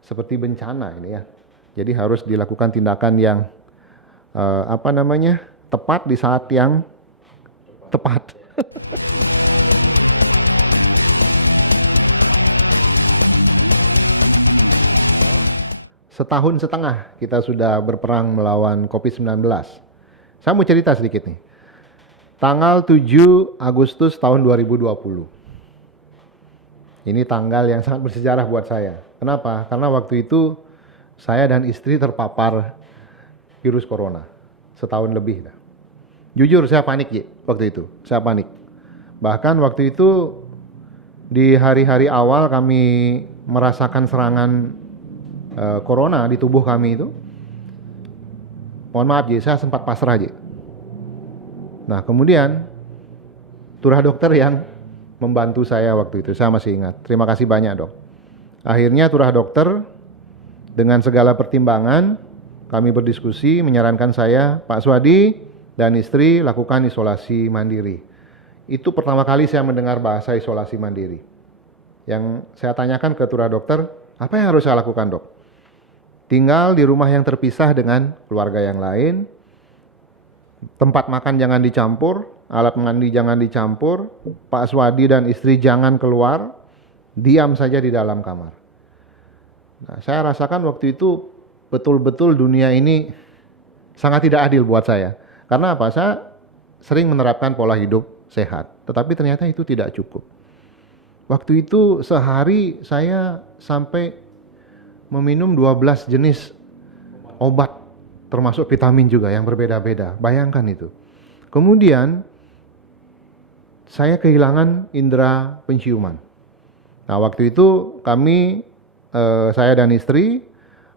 seperti bencana ini ya. Jadi harus dilakukan tindakan yang tepat di saat yang tepat. Setahun setengah kita sudah berperang melawan COVID-19. Saya mau cerita sedikit nih. Tanggal 7 Agustus tahun 2020. Ini tanggal yang sangat bersejarah buat saya. Kenapa? Karena waktu itu saya dan istri terpapar virus corona. Setahun lebih. Jujur saya panik ya waktu itu. Saya panik. Bahkan waktu itu di hari-hari awal kami merasakan serangan corona di tubuh kami itu, mohon maaf Ji, saya sempat pasrah Ji. Nah kemudian turah dokter yang membantu saya waktu itu, saya masih ingat. Terima kasih banyak dok. Akhirnya turah dokter dengan segala pertimbangan kami berdiskusi menyarankan saya, Pak Swadi dan istri lakukan isolasi mandiri. Itu pertama kali saya mendengar bahasa isolasi mandiri. Yang saya tanyakan ke turah dokter, apa yang harus saya lakukan dok? Tinggal di rumah yang terpisah dengan keluarga yang lain, tempat makan jangan dicampur, alat mandi jangan dicampur, Pak Swadi dan istri jangan keluar, diam saja di dalam kamar. Nah, saya rasakan waktu itu betul-betul dunia ini sangat tidak adil buat saya. Karena apa? Saya sering menerapkan pola hidup sehat, tetapi ternyata itu tidak cukup. Waktu itu sehari saya sampai meminum 12 jenis obat, termasuk vitamin juga yang berbeda-beda. Bayangkan itu. Kemudian saya kehilangan indera penciuman. Nah waktu itu kami, saya dan istri,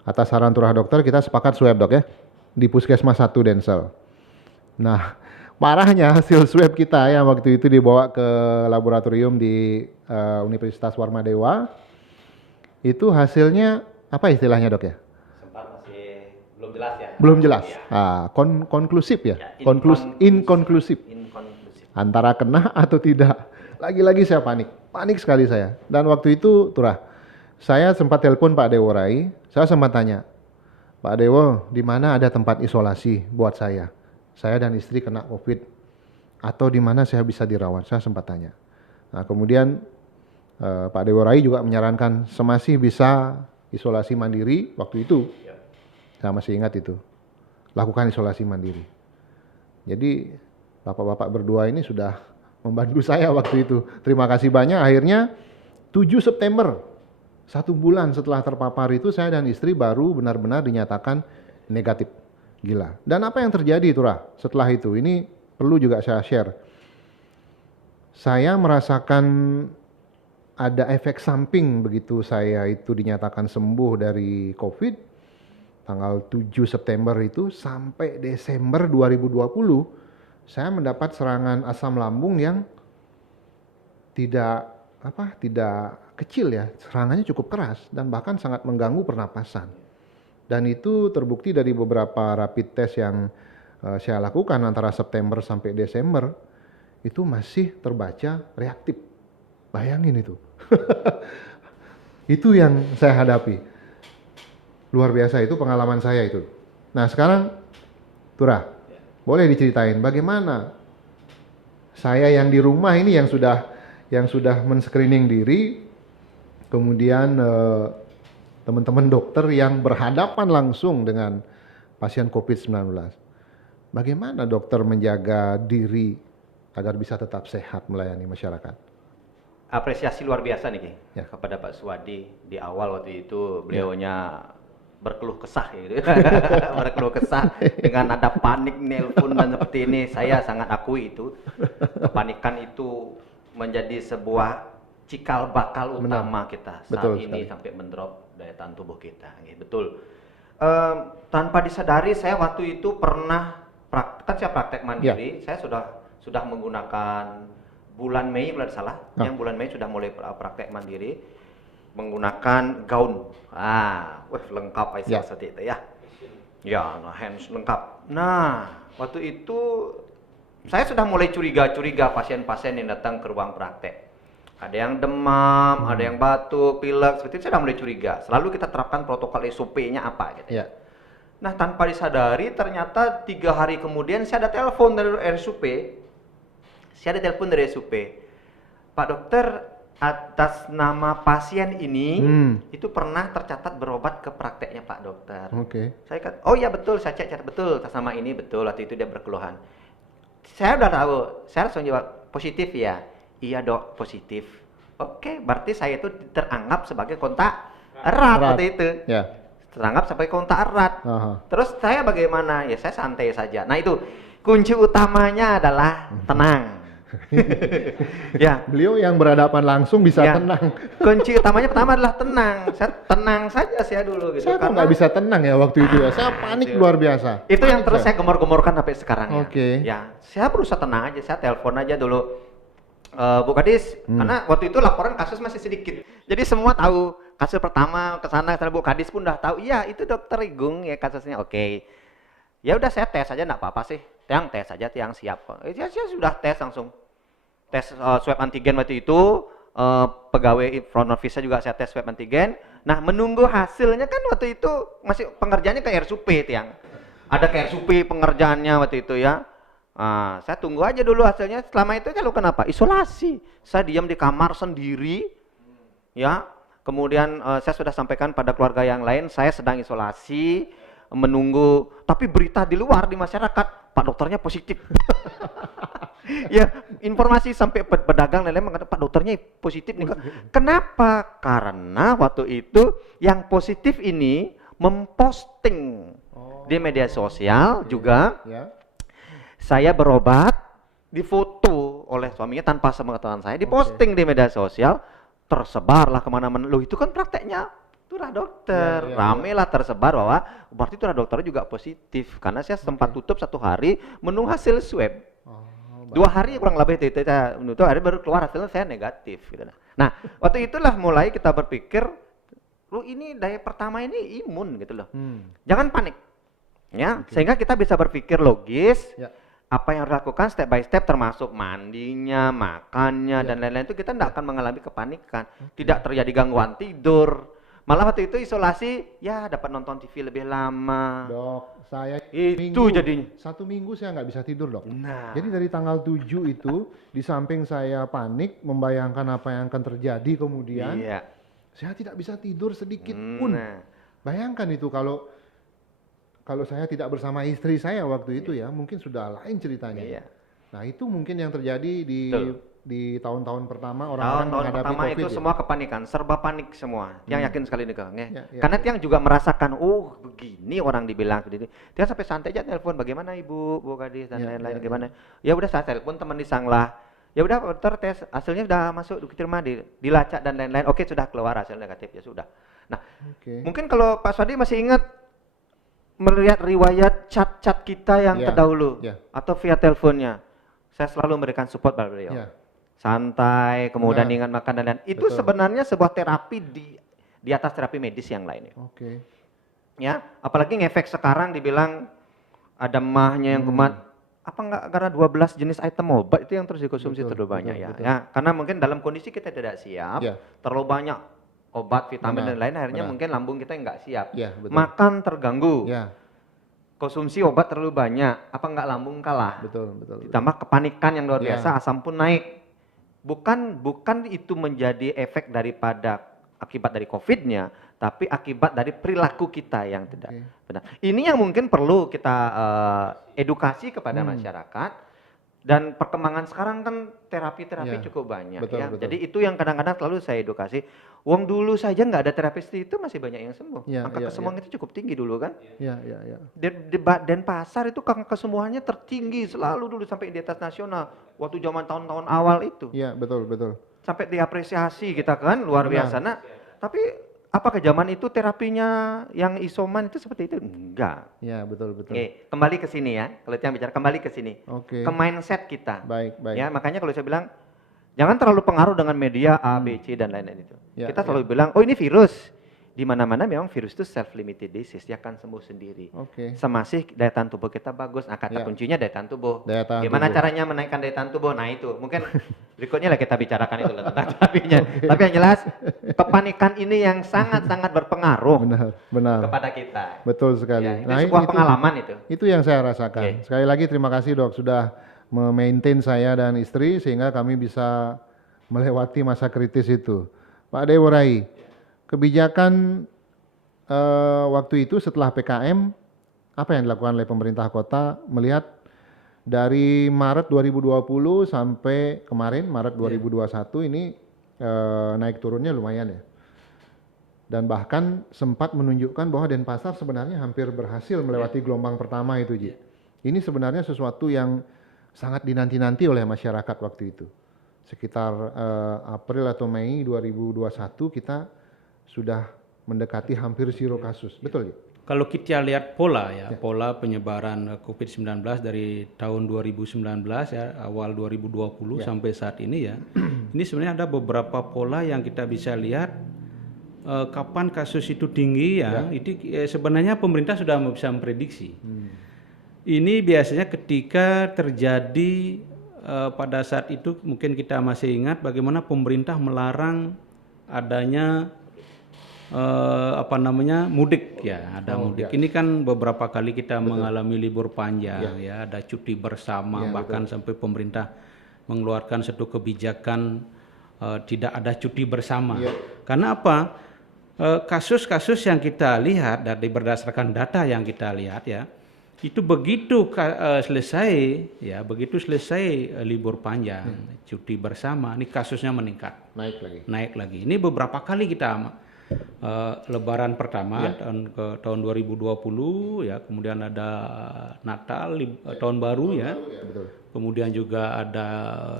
atas saran turah dokter kita sepakat swab dok ya, di Puskesmas 1 Densel. Nah parahnya hasil swab kita yang waktu itu dibawa ke laboratorium di Universitas Warmadewa, itu hasilnya apa istilahnya dok ya? Sempat masih belum jelas ya. Belum jelas. Ya. Konklusif ya. Inkonklusif. Antara kena atau tidak. Lagi-lagi saya panik sekali saya. Dan waktu itu turah, saya sempat telepon Pak Dewo Rai. Saya sempat tanya, Pak Dewo, di mana ada tempat isolasi buat saya? Saya dan istri kena COVID. Atau di mana saya bisa dirawat? Saya sempat tanya. Nah kemudian Pak Dewo Rai juga menyarankan semasih bisa isolasi mandiri waktu itu. Saya masih ingat itu. Lakukan isolasi mandiri. Jadi bapak-bapak berdua ini sudah membantu saya waktu itu. Terima kasih banyak. Akhirnya 7 September, 1 bulan setelah terpapar itu saya dan istri baru benar-benar dinyatakan negatif. Gila. Dan apa yang terjadi Turah setelah itu? Ini perlu juga saya share. Saya merasakan ada efek samping begitu saya itu dinyatakan sembuh dari COVID tanggal 7 September itu sampai Desember 2020 saya mendapat serangan asam lambung yang tidak kecil ya, serangannya cukup keras dan bahkan sangat mengganggu pernapasan. Dan itu terbukti dari beberapa rapid test yang saya lakukan antara September sampai Desember itu masih terbaca reaktif. Bayangin itu. Itu yang saya hadapi. Luar biasa itu pengalaman saya itu. Nah sekarang Turah, boleh diceritain bagaimana saya yang di rumah ini yang sudah men-screening diri, kemudian teman-teman dokter yang berhadapan langsung dengan pasien COVID-19. Bagaimana dokter menjaga diri agar bisa tetap sehat melayani masyarakat? Apresiasi luar biasa nih Ya. kepada Pak Swadi. Di awal waktu itu beliaunya berkeluh kesah gitu. Berkeluh kesah dengan ada panik, nelpon dan seperti ini. Saya sangat akui itu. Kepanikan itu menjadi sebuah cikal bakal utama kita saat Betul ini sekali. sampai mendrop daya tahan tubuh kita. Betul. Tanpa disadari saya waktu itu pernah kan saya praktek mandiri. Saya sudah menggunakan bulan Mei kalau tidak salah, yang bulan Mei sudah mulai praktek mandiri menggunakan gaun. Lengkap seperti itu ya. Ya, hands lengkap. Nah, waktu itu saya sudah mulai curiga-curiga pasien-pasien yang datang ke ruang praktek. Ada yang demam, ada yang batuk, pilek, seperti itu saya udah mulai curiga. Selalu kita terapkan protokol SOP-nya apa gitu. Ya. Nah, tanpa disadari ternyata 3 hari kemudian saya ada telepon dari RSUP. Saya ada telepon dari RSUP. Pak dokter, atas nama pasien ini itu pernah tercatat berobat ke prakteknya Pak dokter. Saya kata, oh iya betul, saya cek betul atas nama ini betul, waktu itu dia berkeluhan. Saya udah tahu, saya langsung jawab positif ya. Iya dok, positif. Oke, berarti saya itu teranggap sebagai kontak erat waktu itu. Ya. Teranggap sebagai kontak erat. Terus saya bagaimana? Ya saya santai saja. Nah itu kunci utamanya adalah tenang. Ya. Beliau yang berhadapan langsung bisa Ya. tenang. Kunci utamanya pertama adalah tenang. Saya tenang saja saya dulu gitu. Saya kok nggak bisa tenang ya waktu itu ya. Saya panik luar biasa. Itu yang Panik terus saya gemor-gemorkan sampai sekarang ya. Oke. Ya, saya berusaha tenang aja. Saya telepon aja dulu. Bu Kadis, karena waktu itu laporan kasus masih sedikit. Jadi semua tahu kasus pertama ke sana Bu Kadis pun udah tahu. Iya, itu dokter Igung ya kasusnya. Oke. Ya udah saya tes aja enggak apa-apa sih. Tiang tes aja, Tiang siap kok. Saya sudah tes langsung. Tes swab antigen waktu itu, pegawai front office juga saya tes swab antigen. Nah, menunggu hasilnya kan waktu itu masih pengerjaannya ke RSUP, Tiang. Ada ke RSUP pengerjaannya waktu itu ya. Saya tunggu aja dulu hasilnya. Selama itu lalu kenapa? Isolasi. Saya diam di kamar sendiri, ya. Kemudian saya sudah sampaikan pada keluarga yang lain, saya sedang isolasi, menunggu. Tapi berita di luar di masyarakat, Pak dokternya positif. Ya, informasi sampai pedagang lain-lain mengatakan Pak dokternya positif nih. Kenapa? Karena waktu itu yang positif ini memposting di media sosial juga. Ya. Saya berobat, difoto oleh suaminya tanpa sepengetahuan saya, diposting di media sosial, tersebarlah kemana-mana. Loh itu kan prakteknya turah dokter, rame lah tersebar bahwa berarti turah dokter juga positif. Karena saya sempat tutup 1 hari menunggu hasil swab. 2 hari kurang lebih itu saya menutup, hari baru keluar hasilnya saya negatif. Gitu. Nah waktu itulah mulai kita berpikir, lu ini daya pertama ini imun gitu loh. Jangan panik, ya. Sehingga kita bisa berpikir logis. Apa yang harus dilakukan step by step termasuk mandinya, makannya dan lain-lain itu kita tidak akan mengalami kepanikan, tidak terjadi gangguan tidur. Malah waktu itu isolasi ya dapat nonton TV lebih lama. Dok, saya itu jadinya 1 minggu saya nggak bisa tidur dok. Nah. Jadi dari tanggal 7 itu di samping saya panik membayangkan apa yang akan terjadi kemudian, saya tidak bisa tidur sedikit pun. Bayangkan itu kalau saya tidak bersama istri saya waktu itu ya, mungkin sudah lain ceritanya. Nah itu mungkin yang terjadi di tahun-tahun pertama orang-orang menghadapi pertama COVID itu ya? Semua kepanikan, serba panik semua. Tiang yakin sekali nih Kang. Karena Tiang juga merasakan, oh begini orang dibilang seperti itu. Tiang sampai santai aja telepon, bagaimana Ibu, Bu Kadis dan lain-lain gimana. Ya udah saya telepon teman di Sanglah. Ya udah dokter tes hasilnya sudah masuk diterima dilacak dan lain-lain. Oke sudah keluar hasil negatif ya sudah. Nah mungkin kalau Pak Swadi masih ingat melihat riwayat chat-chat kita yang terdahulu atau via teleponnya, saya selalu memberikan support pada beliau. Santai, kemudian ingat makan dan lain. Itu sebenarnya sebuah terapi di atas terapi medis yang lainnya. Ya, apalagi ngefek sekarang dibilang ada mahnya yang kumat. Apa enggak karena 12 jenis item obat itu yang terus dikonsumsi terlalu banyak ya. Karena mungkin dalam kondisi kita tidak siap, terlalu banyak obat, vitamin dan lain akhirnya mungkin lambung kita nggak siap. Makan terganggu. Konsumsi obat terlalu banyak, apa nggak lambung kalah. Ditambah kepanikan yang luar biasa, asam pun naik. Bukan itu menjadi efek daripada akibat dari COVID-nya, tapi akibat dari perilaku kita yang tidak benar. Ini yang mungkin perlu kita edukasi kepada masyarakat. Dan perkembangan sekarang kan terapi-terapi cukup banyak ya. Jadi itu yang kadang-kadang selalu saya edukasi. Uang dulu saja nggak ada terapis itu masih banyak yang sembuh. Angka kesembuhan itu cukup tinggi dulu kan. Dan pasar itu angka kesembuhannya tertinggi selalu dulu sampai di atas nasional. Waktu zaman tahun-tahun awal itu. Iya betul. Sampai diapresiasi kita kan luar biasa. Nah tapi apakah zaman itu terapinya yang isoman itu seperti itu? Enggak. Ya betul. Oke, kembali ke sini ya. Kalau kita bicara kembali ke sini. Ke mindset kita. Baik. Ya, makanya kalau saya bilang jangan terlalu pengaruh dengan media A, B, C dan lain-lain itu. Kita selalu bilang, oh ini virus. di mana-mana memang virus itu self-limited disease, dia akan sembuh sendiri. Oke. Semasih daya tahan tubuh kita bagus. Nah, kata kuncinya daya tahan tubuh. Daya tahan Gimana tubuh. caranya menaikkan daya tahan tubuh? Nah itu, mungkin berikutnya lah kita bicarakan itu lah tentang terapinya. Tapi yang jelas, kepanikan ini yang sangat-sangat berpengaruh Benar. kepada kita. Betul sekali. Ya, itu sebuah pengalaman itu. Itu yang saya rasakan. Sekali lagi terima kasih Dok sudah memaintain saya dan istri sehingga kami bisa melewati masa kritis itu. Pak Deworai, kebijakan waktu itu setelah PKM, apa yang dilakukan oleh pemerintah kota melihat dari Maret 2020 sampai kemarin Maret 2021 ini naik turunnya lumayan ya. Dan bahkan sempat menunjukkan bahwa Denpasar sebenarnya hampir berhasil melewati gelombang pertama itu, Ji. Ini sebenarnya sesuatu yang sangat dinanti-nanti oleh masyarakat waktu itu. Sekitar April atau Mei 2021 kita sudah mendekati hampir zero kasus. Betul, Ji? Kalau kita lihat pola ya, pola penyebaran COVID-19 dari tahun 2019 ya, awal 2020 sampai saat ini ya. Ini sebenarnya ada beberapa pola yang kita bisa lihat kapan kasus itu tinggi ya. Itu sebenarnya pemerintah sudah bisa memprediksi. Ini biasanya ketika terjadi pada saat itu mungkin kita masih ingat bagaimana pemerintah melarang adanya mudik ya, ada mudik. Ini kan beberapa kali kita mengalami libur panjang ya, ada cuti bersama, bahkan sampai pemerintah mengeluarkan satu kebijakan tidak ada cuti bersama. Karena apa? Kasus-kasus yang kita lihat dari berdasarkan data yang kita lihat ya, itu begitu selesai libur panjang, cuti bersama, ini kasusnya meningkat, naik lagi. Ini beberapa kali kita Lebaran pertama tahun 2020 ya, kemudian ada Natal tahun baru ya, kemudian juga ada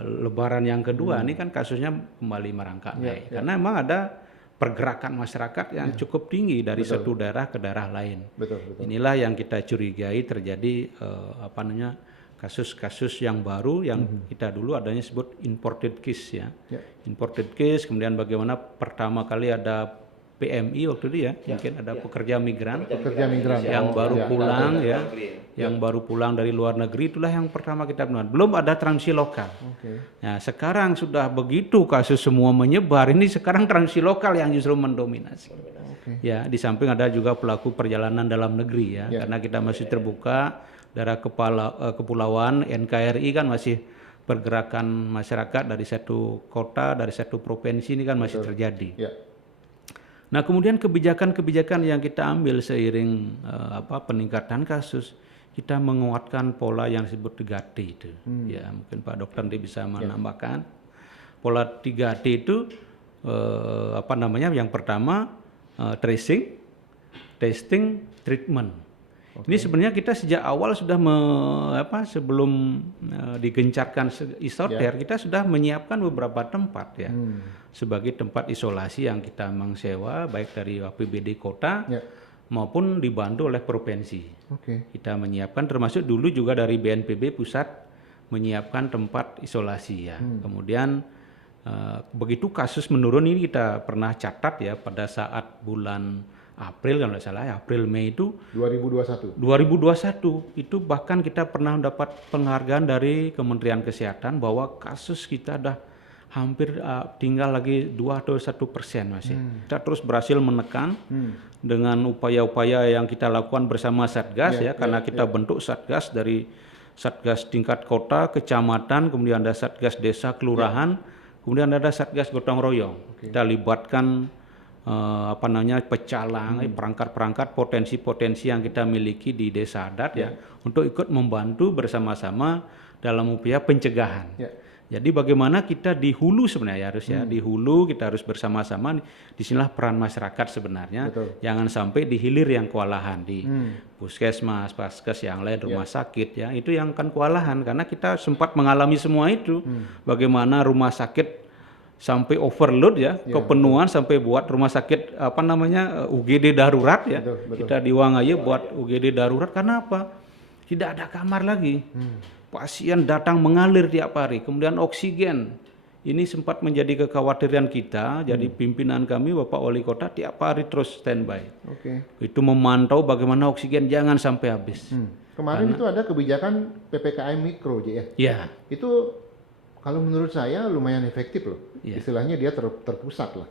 Lebaran yang kedua, ini kan kasusnya kembali merangkak naik karena memang ada pergerakan masyarakat yang cukup tinggi dari satu daerah ke daerah lain. Inilah yang kita curigai terjadi kasus-kasus yang baru yang kita dulu adanya sebut imported case ya. Imported case, kemudian bagaimana pertama kali ada PMI waktu itu ya, mungkin ada pekerja migran yang baru pulang ya, yang baru pulang dari luar negeri, itulah yang pertama kita benar. Belum ada transmisi lokal. Nah, sekarang sudah begitu kasus semua menyebar, ini sekarang transmisi lokal yang justru mendominasi. Ya, di samping ada juga pelaku perjalanan dalam negeri ya, karena kita masih terbuka, daerah kepulauan NKRI kan masih pergerakan masyarakat dari satu kota, dari satu provinsi ini kan masih terjadi. Nah, kemudian kebijakan-kebijakan yang kita ambil seiring peningkatan kasus, kita menguatkan pola yang disebut 3T itu. Ya, mungkin Pak Dokter nanti bisa menambahkan. Pola 3T itu yang pertama tracing, testing, treatment. Ini sebenarnya kita sejak awal sudah sebelum digencarkan isoter, kita sudah menyiapkan beberapa tempat ya. Sebagai tempat isolasi yang kita mengsewa baik dari APBD kota maupun dibantu oleh provinsi. Kita menyiapkan, termasuk dulu juga dari BNPB pusat menyiapkan tempat isolasi ya. Kemudian begitu kasus menurun ini kita pernah catat ya pada saat bulan April kalau tidak salah ya, April Mei itu 2021 itu bahkan kita pernah mendapat penghargaan dari Kementerian Kesehatan bahwa kasus kita dah hampir tinggal lagi 2 atau 1% masih. Kita terus berhasil menekan dengan upaya-upaya yang kita lakukan bersama Satgas karena kita bentuk Satgas dari Satgas tingkat kota, kecamatan, kemudian ada Satgas desa, kelurahan, kemudian ada Satgas gotong royong. Kita libatkan pecalang, perangkat-perangkat potensi-potensi yang kita miliki di desa adat untuk ikut membantu bersama-sama dalam upaya pencegahan. Jadi bagaimana kita di hulu sebenarnya di hulu kita harus bersama-sama. Disinilah peran masyarakat sebenarnya. Jangan sampai di hilir yang kewalahan di puskesmas, paskes yang lain, rumah sakit ya, itu yang akan kewalahan karena kita sempat mengalami semua itu. Bagaimana rumah sakit sampai overload ya, kepenuhan sampai buat rumah sakit UGD darurat ya. Kita di Wangayo buat UGD darurat karena apa? Tidak ada kamar lagi. Pasien datang mengalir tiap hari, kemudian oksigen ini sempat menjadi kekhawatiran kita. Jadi pimpinan kami Bapak Wali Kota tiap hari terus standby. Itu memantau bagaimana oksigen jangan sampai habis. Kemarin itu ada kebijakan PPKM mikro, ya? Ya. Itu kalau menurut saya lumayan efektif loh. Istilahnya dia terpusat lah.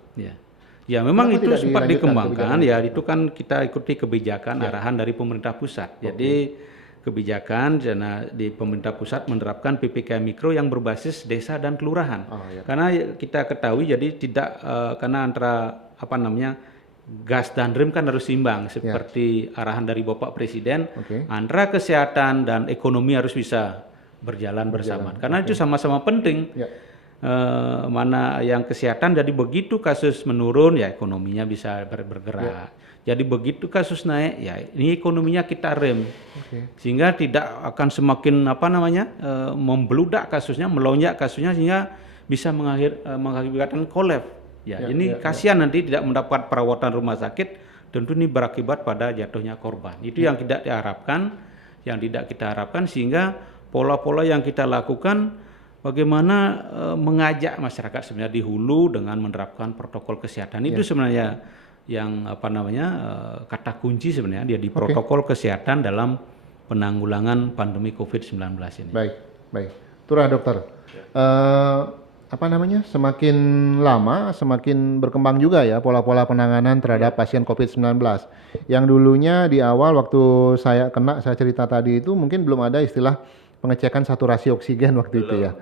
Ya memang Kenapa itu tidak sempat dilanjutkan dikembangkan. kebijakan Ya itu kan kita ikuti kebijakan arahan dari pemerintah pusat. Jadi kebijakan di pemerintah pusat menerapkan PPKM mikro yang berbasis desa dan kelurahan. Karena kita ketahui jadi tidak karena antara gas dan rem kan harus seimbang seperti arahan dari Bapak Presiden. Antara kesehatan dan ekonomi harus bisa berjalan bersama. Karena itu sama-sama penting. Mana yang kesehatan jadi begitu kasus menurun ya ekonominya bisa bergerak. Jadi begitu kasus naik ya ini ekonominya kita rem. Sehingga tidak akan semakin membludak kasusnya, melonjak kasusnya sehingga bisa mengakibatkan kolaps. Ini kasihan nanti tidak mendapat perawatan rumah sakit, tentu ini berakibat pada jatuhnya korban. Itu yang tidak diharapkan, yang tidak kita harapkan sehingga pola-pola yang kita lakukan bagaimana mengajak masyarakat sebenarnya di hulu dengan menerapkan protokol kesehatan. Itu sebenarnya yang kata kunci sebenarnya dia di protokol kesehatan dalam penanggulangan pandemi COVID-19 ini. Baik. Turah dokter. Semakin lama semakin berkembang juga ya pola-pola penanganan terhadap pasien COVID-19. Yang dulunya di awal waktu saya cerita tadi itu mungkin belum ada istilah pengecekan saturasi oksigen waktu itu ya.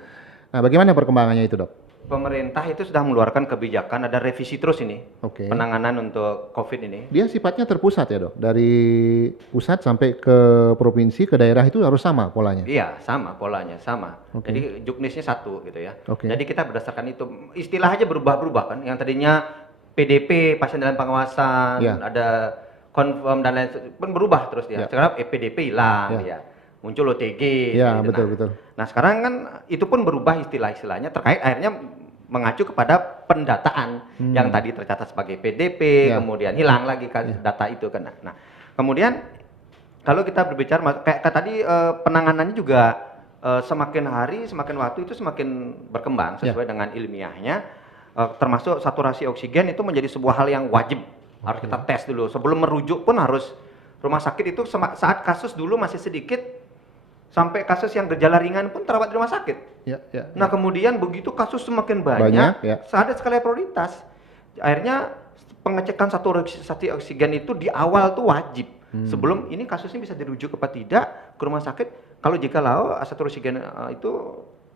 Nah, bagaimana perkembangannya itu, Dok? Pemerintah itu sudah mengeluarkan kebijakan, ada revisi terus ini penanganan untuk COVID ini. Dia sifatnya terpusat ya, Dok? Dari pusat sampai ke provinsi, ke daerah itu harus sama polanya? Iya, sama polanya, sama. Jadi juknisnya satu gitu ya. Jadi kita berdasarkan itu, istilah aja berubah-berubah kan. Yang tadinya PDP, pasien dalam pengawasan, ada confirm dan lain sebagainya, berubah terus ya. Sekarang PDP hilang ya. Muncul OTG. Iya, betul. Nah, sekarang kan itu pun berubah istilah-istilahnya terkait akhirnya mengacu kepada pendataan yang tadi tercatat sebagai PDP, kemudian hilang lagi data itu kan. Nah, kemudian kalau kita berbicara kayak tadi penanganannya juga semakin hari, semakin waktu itu semakin berkembang sesuai dengan ilmiahnya, termasuk saturasi oksigen itu menjadi sebuah hal yang wajib harus kita tes dulu sebelum merujuk pun harus rumah sakit itu saat kasus dulu masih sedikit. Sampai kasus yang gejala ringan pun terawat di rumah sakit. Nah kemudian begitu kasus semakin banyak ada skala prioritas. Akhirnya pengecekan saturasi oksigen itu di awal tuh wajib. Sebelum ini kasusnya bisa dirujuk apa tidak ke rumah sakit. Kalau jikalau saturasi oksigen itu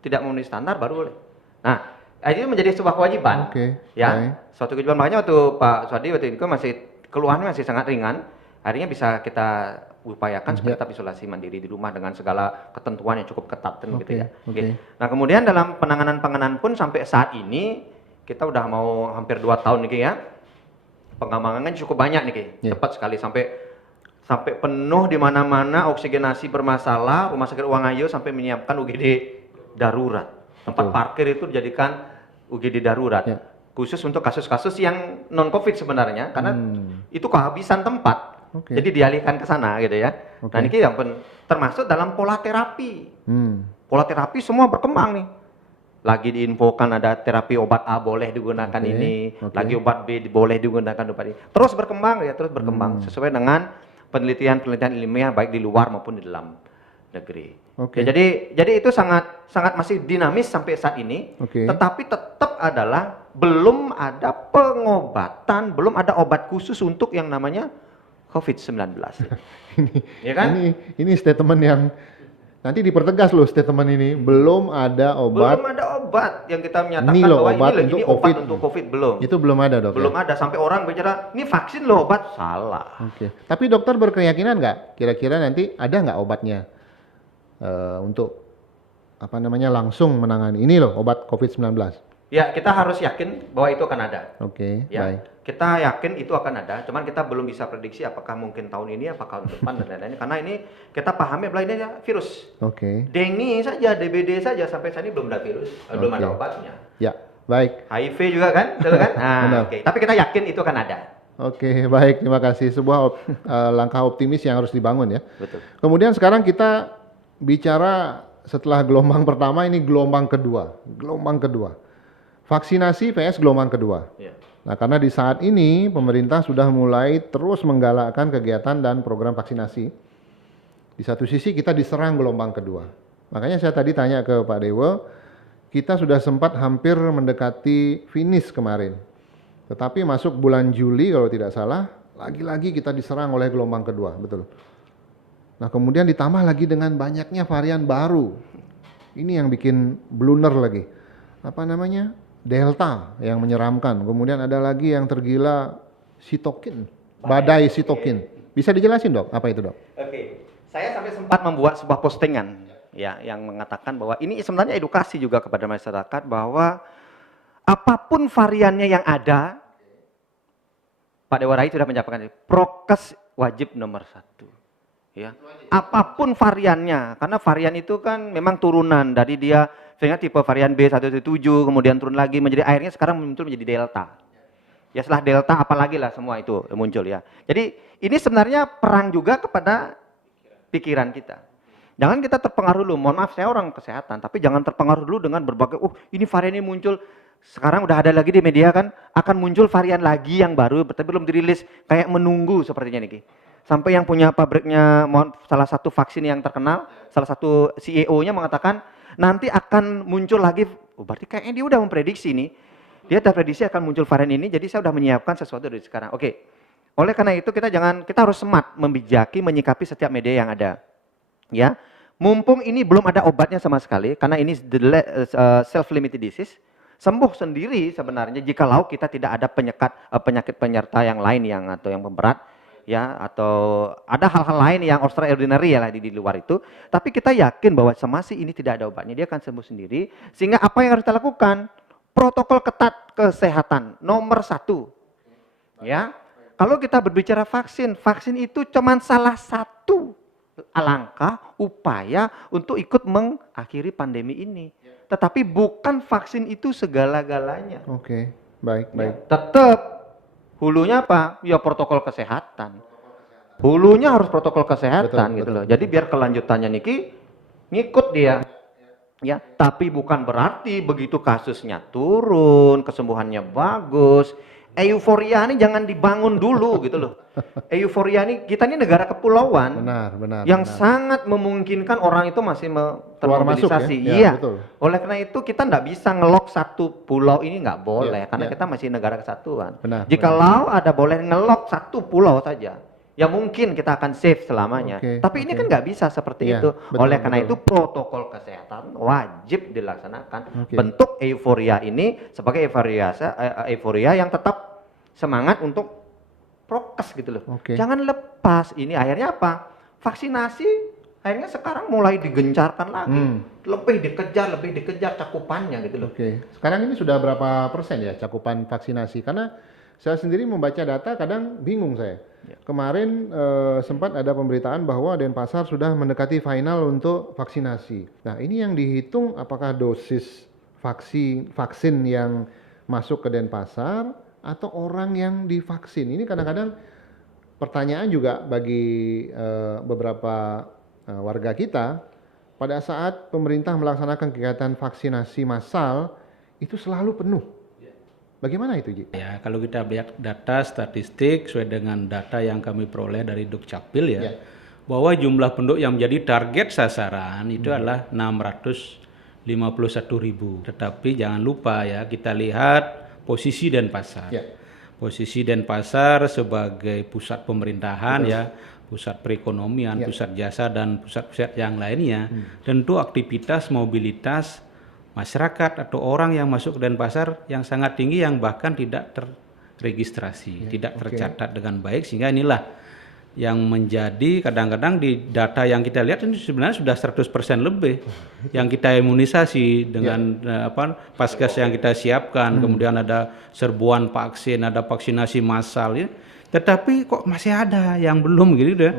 tidak memenuhi standar baru boleh. Nah ini menjadi sebuah kewajiban. Suatu kewajiban, makanya waktu Pak Swadi waktu itu keluhannya masih sangat ringan. Akhirnya bisa kita upayakan supaya tetap isolasi mandiri di rumah dengan segala ketentuan yang cukup ketat gitu ya. Nah kemudian dalam penanganan pun sampai saat ini kita udah mau hampir 2 tahun nih ya. Pengembangan cukup banyak nih cepat sekali sampai penuh di mana-mana, oksigenasi bermasalah, rumah sakit Uang Ayu sampai menyiapkan UGD darurat. Tempat parkir itu dijadikan UGD darurat. Khusus untuk kasus-kasus yang non COVID sebenarnya karena itu kehabisan tempat. Jadi dialihkan ke sana gitu ya. Nah ini yang termasuk dalam pola terapi. Pola terapi semua berkembang nih. Lagi diinfokan ada terapi obat A boleh digunakan ini, lagi obat B boleh digunakan obat ini. Terus berkembang sesuai dengan penelitian ilmiah baik di luar maupun di dalam negeri. Jadi itu sangat masih dinamis sampai saat ini. Tetapi tetap adalah belum ada pengobatan, belum ada obat khusus untuk yang namanya COVID-19. Ya kan? Ini statement yang nanti dipertegas loh statement ini. Belum ada obat. Belum ada obat yang kita menyatakan bahwa ini obat untuk COVID belum. Itu belum ada, Dok. Belum ada sampai orang bicara ini vaksin loh obat. Salah. Tapi dokter berkeyakinan nggak kira-kira nanti ada nggak obatnya untuk langsung menangani ini loh obat COVID-19? Ya, kita harus yakin bahwa itu akan ada. Baik. Kita yakin itu akan ada, cuman kita belum bisa prediksi apakah mungkin tahun ini, apakah tahun depan dan lain-lain. Karena ini kita pahami bahwa ini virus. Dengue saja, DBD saja sampai saat ini belum ada virus, belum ada obatnya. Ya, baik. HIV juga kan, betul kan? Nah, Tapi kita yakin itu akan ada. Baik, terima kasih. Sebuah langkah optimis yang harus dibangun ya. Betul. Kemudian sekarang kita bicara setelah gelombang pertama, ini gelombang kedua. vaksinasi PS gelombang kedua. Ya. Nah, karena di saat ini pemerintah sudah mulai terus menggalakkan kegiatan dan program vaksinasi. Di satu sisi kita diserang gelombang kedua. Makanya saya tadi tanya ke Pak Dewo, kita sudah sempat hampir mendekati finish kemarin. Tetapi masuk bulan Juli kalau tidak salah, lagi-lagi kita diserang oleh gelombang kedua, betul. Nah, kemudian ditambah lagi dengan banyaknya varian baru. Ini yang bikin blunder lagi. Apa namanya? Delta yang menyeramkan. Kemudian ada lagi yang tergila sitokin, badai sitokin. Bisa dijelasin, Dok? Apa itu, Dok? Oke. Saya sampai sempat membuat sebuah postingan ya yang mengatakan bahwa ini sebenarnya edukasi juga kepada masyarakat bahwa apapun variannya yang ada, Pak Dewa Rai sudah menyampaikan prokes wajib nomor 1. Ya, apapun variannya, karena varian itu kan memang turunan dari dia, sehingga tipe varian B117 kemudian turun lagi menjadi akhirnya sekarang muncul menjadi delta. Ya setelah delta apalagi lah semua itu muncul ya. Jadi ini sebenarnya perang juga kepada pikiran kita. Jangan kita terpengaruh dulu, mohon maaf saya orang kesehatan, tapi jangan terpengaruh dulu dengan berbagai, ini varian ini muncul, sekarang udah ada lagi di media kan, akan muncul varian lagi yang baru, tapi belum dirilis, kayak menunggu sepertinya nih. Sampai yang punya pabriknya, salah satu vaksin yang terkenal, salah satu CEO-nya mengatakan, nanti akan muncul lagi, berarti kayaknya dia udah memprediksi nih, dia udah prediksi akan muncul varian ini, jadi saya udah menyiapkan sesuatu dari sekarang. Oke. Oleh karena itu kita harus smart, membijaki, menyikapi setiap media yang ada. Ya, mumpung ini belum ada obatnya sama sekali, karena ini self-limited disease, sembuh sendiri sebenarnya jikalau kita tidak ada penyakit penyerta yang lain atau yang memberat. Ya, atau ada hal-hal lain yang extraordinary ya di luar itu, tapi kita yakin bahwa semasi ini tidak ada obatnya, dia akan sembuh sendiri, sehingga apa yang harus kita lakukan? Protokol ketat kesehatan nomor 1. Ya, kalau kita berbicara vaksin itu cuma salah satu langkah upaya untuk ikut mengakhiri pandemi ini, tetapi bukan vaksin itu segala-galanya. Oke, baik. Tetap hulunya apa? Ya protokol kesehatan. Hulunya harus protokol kesehatan gitu loh. Jadi biar kelanjutannya niki ngikut dia. Ya, tapi bukan berarti begitu kasusnya turun, kesembuhannya bagus, euforia ini jangan dibangun dulu gitu loh. Euforia ini, kita ini negara kepulauan. Benar. Sangat memungkinkan orang itu masih termobilisasi. Ya? Iya. Betul. Oleh karena itu kita nggak bisa ngelok satu pulau ini, nggak boleh, karena kita masih negara kesatuan. Jikalau ada boleh ngelok satu pulau saja, ya mungkin kita akan safe selamanya. Tapi ini kan nggak bisa seperti itu. Oleh karena itu protokol kesehatan wajib dilaksanakan. Bentuk euforia ini sebagai euforia yang tetap semangat untuk prokes gitu loh. Jangan lepas. Ini akhirnya apa? Vaksinasi akhirnya sekarang mulai digencarkan lagi. Lebih dikejar cakupannya gitu loh. Sekarang ini sudah berapa persen ya cakupan vaksinasi? Karena saya sendiri membaca data kadang bingung saya. Kemarin sempat ada pemberitaan bahwa Denpasar sudah mendekati final untuk vaksinasi. Nah, ini yang dihitung apakah dosis vaksin yang masuk ke Denpasar atau orang yang divaksin. Ini kadang-kadang pertanyaan juga bagi beberapa warga kita, pada saat pemerintah melaksanakan kegiatan vaksinasi massal itu selalu penuh. Bagaimana itu, Ji? Ya, kalau kita lihat data statistik sesuai dengan data yang kami peroleh dari Dukcapil bahwa jumlah penduduk yang menjadi target sasaran itu adalah 651.000. Tetapi jangan lupa ya, kita lihat posisi Denpasar. Posisi Denpasar sebagai pusat pemerintahan pusat perekonomian, pusat jasa dan pusat-pusat yang lainnya. Tentu aktivitas mobilitas masyarakat atau orang yang masuk ke Denpasar yang sangat tinggi yang bahkan tidak terregistrasi, tidak tercatat dengan baik, sehingga inilah yang menjadi kadang-kadang di data yang kita lihat ini sebenarnya sudah 100% lebih yang kita imunisasi dengan paskes yang kita siapkan, kemudian ada serbuan vaksin, ada vaksinasi massal ya. Tetapi kok masih ada yang belum gitu ya.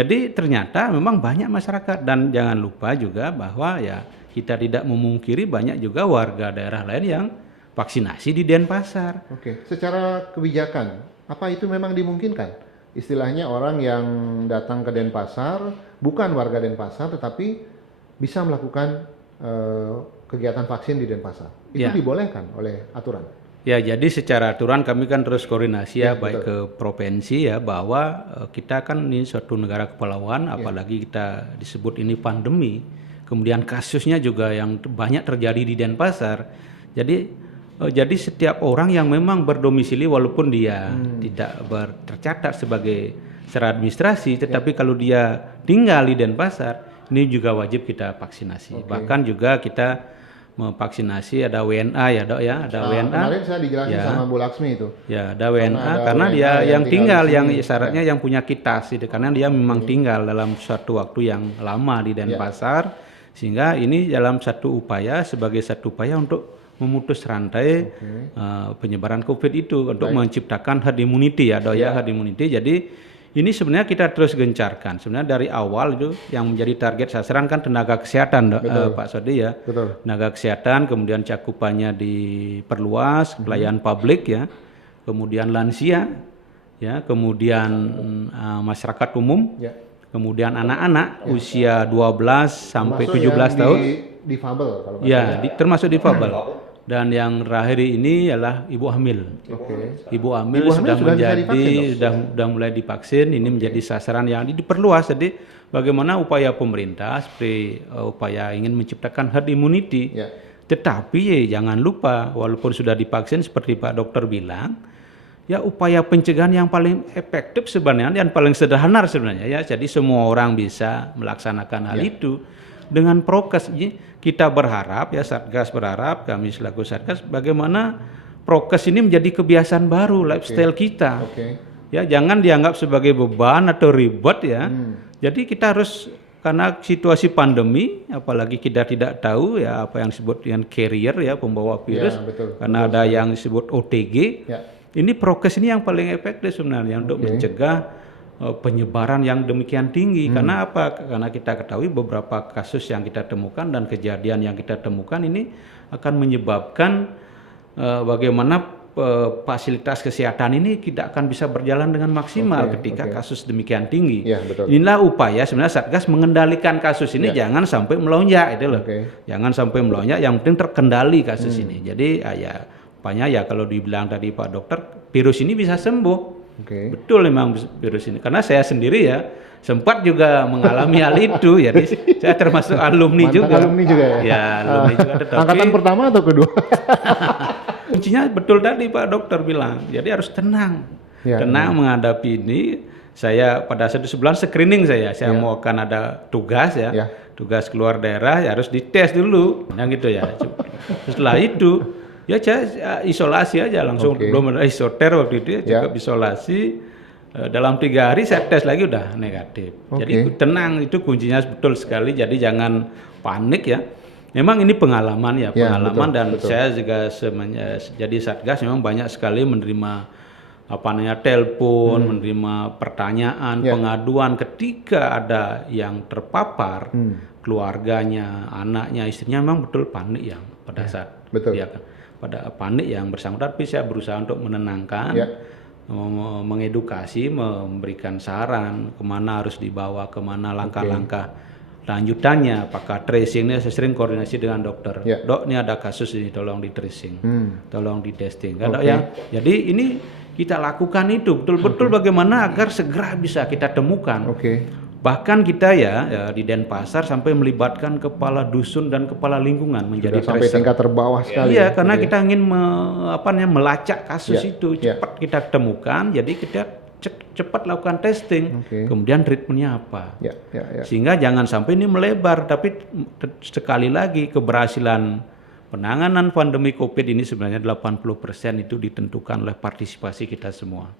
Jadi ternyata memang banyak masyarakat, dan jangan lupa juga bahwa ya kita tidak memungkiri banyak juga warga daerah lain yang vaksinasi di Denpasar. Secara kebijakan, apa itu memang dimungkinkan? Istilahnya orang yang datang ke Denpasar, bukan warga Denpasar, tetapi bisa melakukan kegiatan vaksin di Denpasar. Itu Ya. dibolehkan oleh aturan. Ya, jadi secara aturan kami kan terus koordinasi Ya, baik ke provinsi ya, bahwa kita kan ini suatu negara kepulauan, apalagi kita disebut ini pandemi, kemudian kasusnya juga yang banyak terjadi di Denpasar. Jadi setiap orang yang memang berdomisili walaupun dia tidak tercatat sebagai secara administrasi, tetapi kalau dia tinggal di Denpasar, ini juga wajib kita vaksinasi. Bahkan juga kita memvaksinasi ada WNA ya Dok ya, ada WNA. Kemarin saya dijelasin sama Bu Laksmi itu. Ya, ada WNA ada karena WNA dia yang tinggal di yang sini. syaratnya yang punya kitas gitu, karena dia memang tinggal dalam suatu waktu yang lama di Denpasar, sehingga ini dalam satu upaya sebagai satu upaya untuk memutus rantai penyebaran COVID itu untuk menciptakan herd immunity ya Dok ya, herd immunity. Jadi ini sebenarnya kita terus gencarkan. Sebenarnya dari awal itu yang menjadi target sasaran kan tenaga kesehatan Pak Sodi ya. Betul. Tenaga kesehatan, kemudian cakupannya diperluas, pelayanan publik ya, kemudian lansia ya, kemudian masyarakat umum, kemudian anak-anak usia 12 sampai Termasuk 17 yang tahun. Difabel kalau nggak Ya, salah. termasuk difabel. Dan yang terakhir ini adalah ibu hamil. Oke. Ibu hamil Ibu hamil sudah sudah bisa menjadi divaksin, sudah mulai divaksin. Ini menjadi sasaran yang diperluas. Jadi bagaimana upaya pemerintah seperti upaya ingin menciptakan herd immunity. Ya. Tetapi jangan lupa walaupun sudah divaksin seperti Pak Dokter bilang, ya upaya pencegahan yang paling efektif sebenarnya dan paling sederhana sebenarnya ya. Jadi semua orang bisa melaksanakan hal itu dengan prokes. Kita berharap ya, Satgas berharap, kami selaku Satgas, bagaimana prokes ini menjadi kebiasaan baru lifestyle kita. Ya, jangan dianggap sebagai beban atau ribet ya. Jadi kita harus, karena situasi pandemi, apalagi kita tidak tahu ya apa yang disebut dengan carrier ya, pembawa virus, karena ada yang disebut OTG. Ini prokes ini yang paling efektif sebenarnya untuk mencegah penyebaran yang demikian tinggi. Karena apa? Karena kita ketahui beberapa kasus yang kita temukan dan kejadian yang kita temukan ini akan menyebabkan bagaimana fasilitas kesehatan ini tidak akan bisa berjalan dengan maksimal ketika kasus demikian tinggi. Inilah upaya sebenarnya Satgas mengendalikan kasus ini jangan sampai melonjak itu loh. Jangan sampai melonjak, yang penting terkendali kasus ini. Jadi ya upaya ya kalau dibilang tadi Pak Dokter, virus ini bisa sembuh. Betul memang virus ini, karena saya sendiri ya sempat juga mengalami hal itu, jadi saya termasuk alumni juga. Alumni juga ya? Ya, alumni juga. Tetapi Angkatan pertama atau kedua? kuncinya betul tadi Pak Dokter bilang, jadi harus tenang, tenang menghadapi ini. Saya pada satu sebulan screening saya mau akan ada tugas ya, tugas keluar daerah ya harus dites dulu, yang gitu ya. Setelah itu ya saya isolasi aja langsung, belum ada isoter waktu itu ya, cukup isolasi. Dalam 3 hari saya tes lagi udah negatif. Jadi tenang, itu kuncinya betul sekali. Jadi jangan panik ya. Memang ini pengalaman ya, pengalaman dan saya juga jadi Satgas memang banyak sekali menerima telepon, menerima pertanyaan, pengaduan ketika ada yang terpapar, keluarganya, anaknya, istrinya memang betul panik yang pada saat dia pada panik yang bersangkutan, tapi saya berusaha untuk menenangkan, mengedukasi, memberikan saran kemana harus dibawa, kemana langkah-langkah lanjutannya, apakah tracingnya. Saya sering koordinasi dengan dokter. Dok, ini ada kasus ini, tolong di tracing, tolong di testing. Dok ya, jadi ini kita lakukan itu betul-betul bagaimana agar segera bisa kita temukan. Bahkan kita ya di Denpasar sampai melibatkan kepala dusun dan kepala lingkungan menjadi sampai tingkat terbawah sekali. Iya, karena kita ingin melacak kasus itu cepat kita temukan, jadi kita cepat lakukan testing, kemudian treatmentnya apa. Sehingga jangan sampai ini melebar. Tapi sekali lagi keberhasilan penanganan pandemi COVID ini sebenarnya 80% itu ditentukan oleh partisipasi kita semua.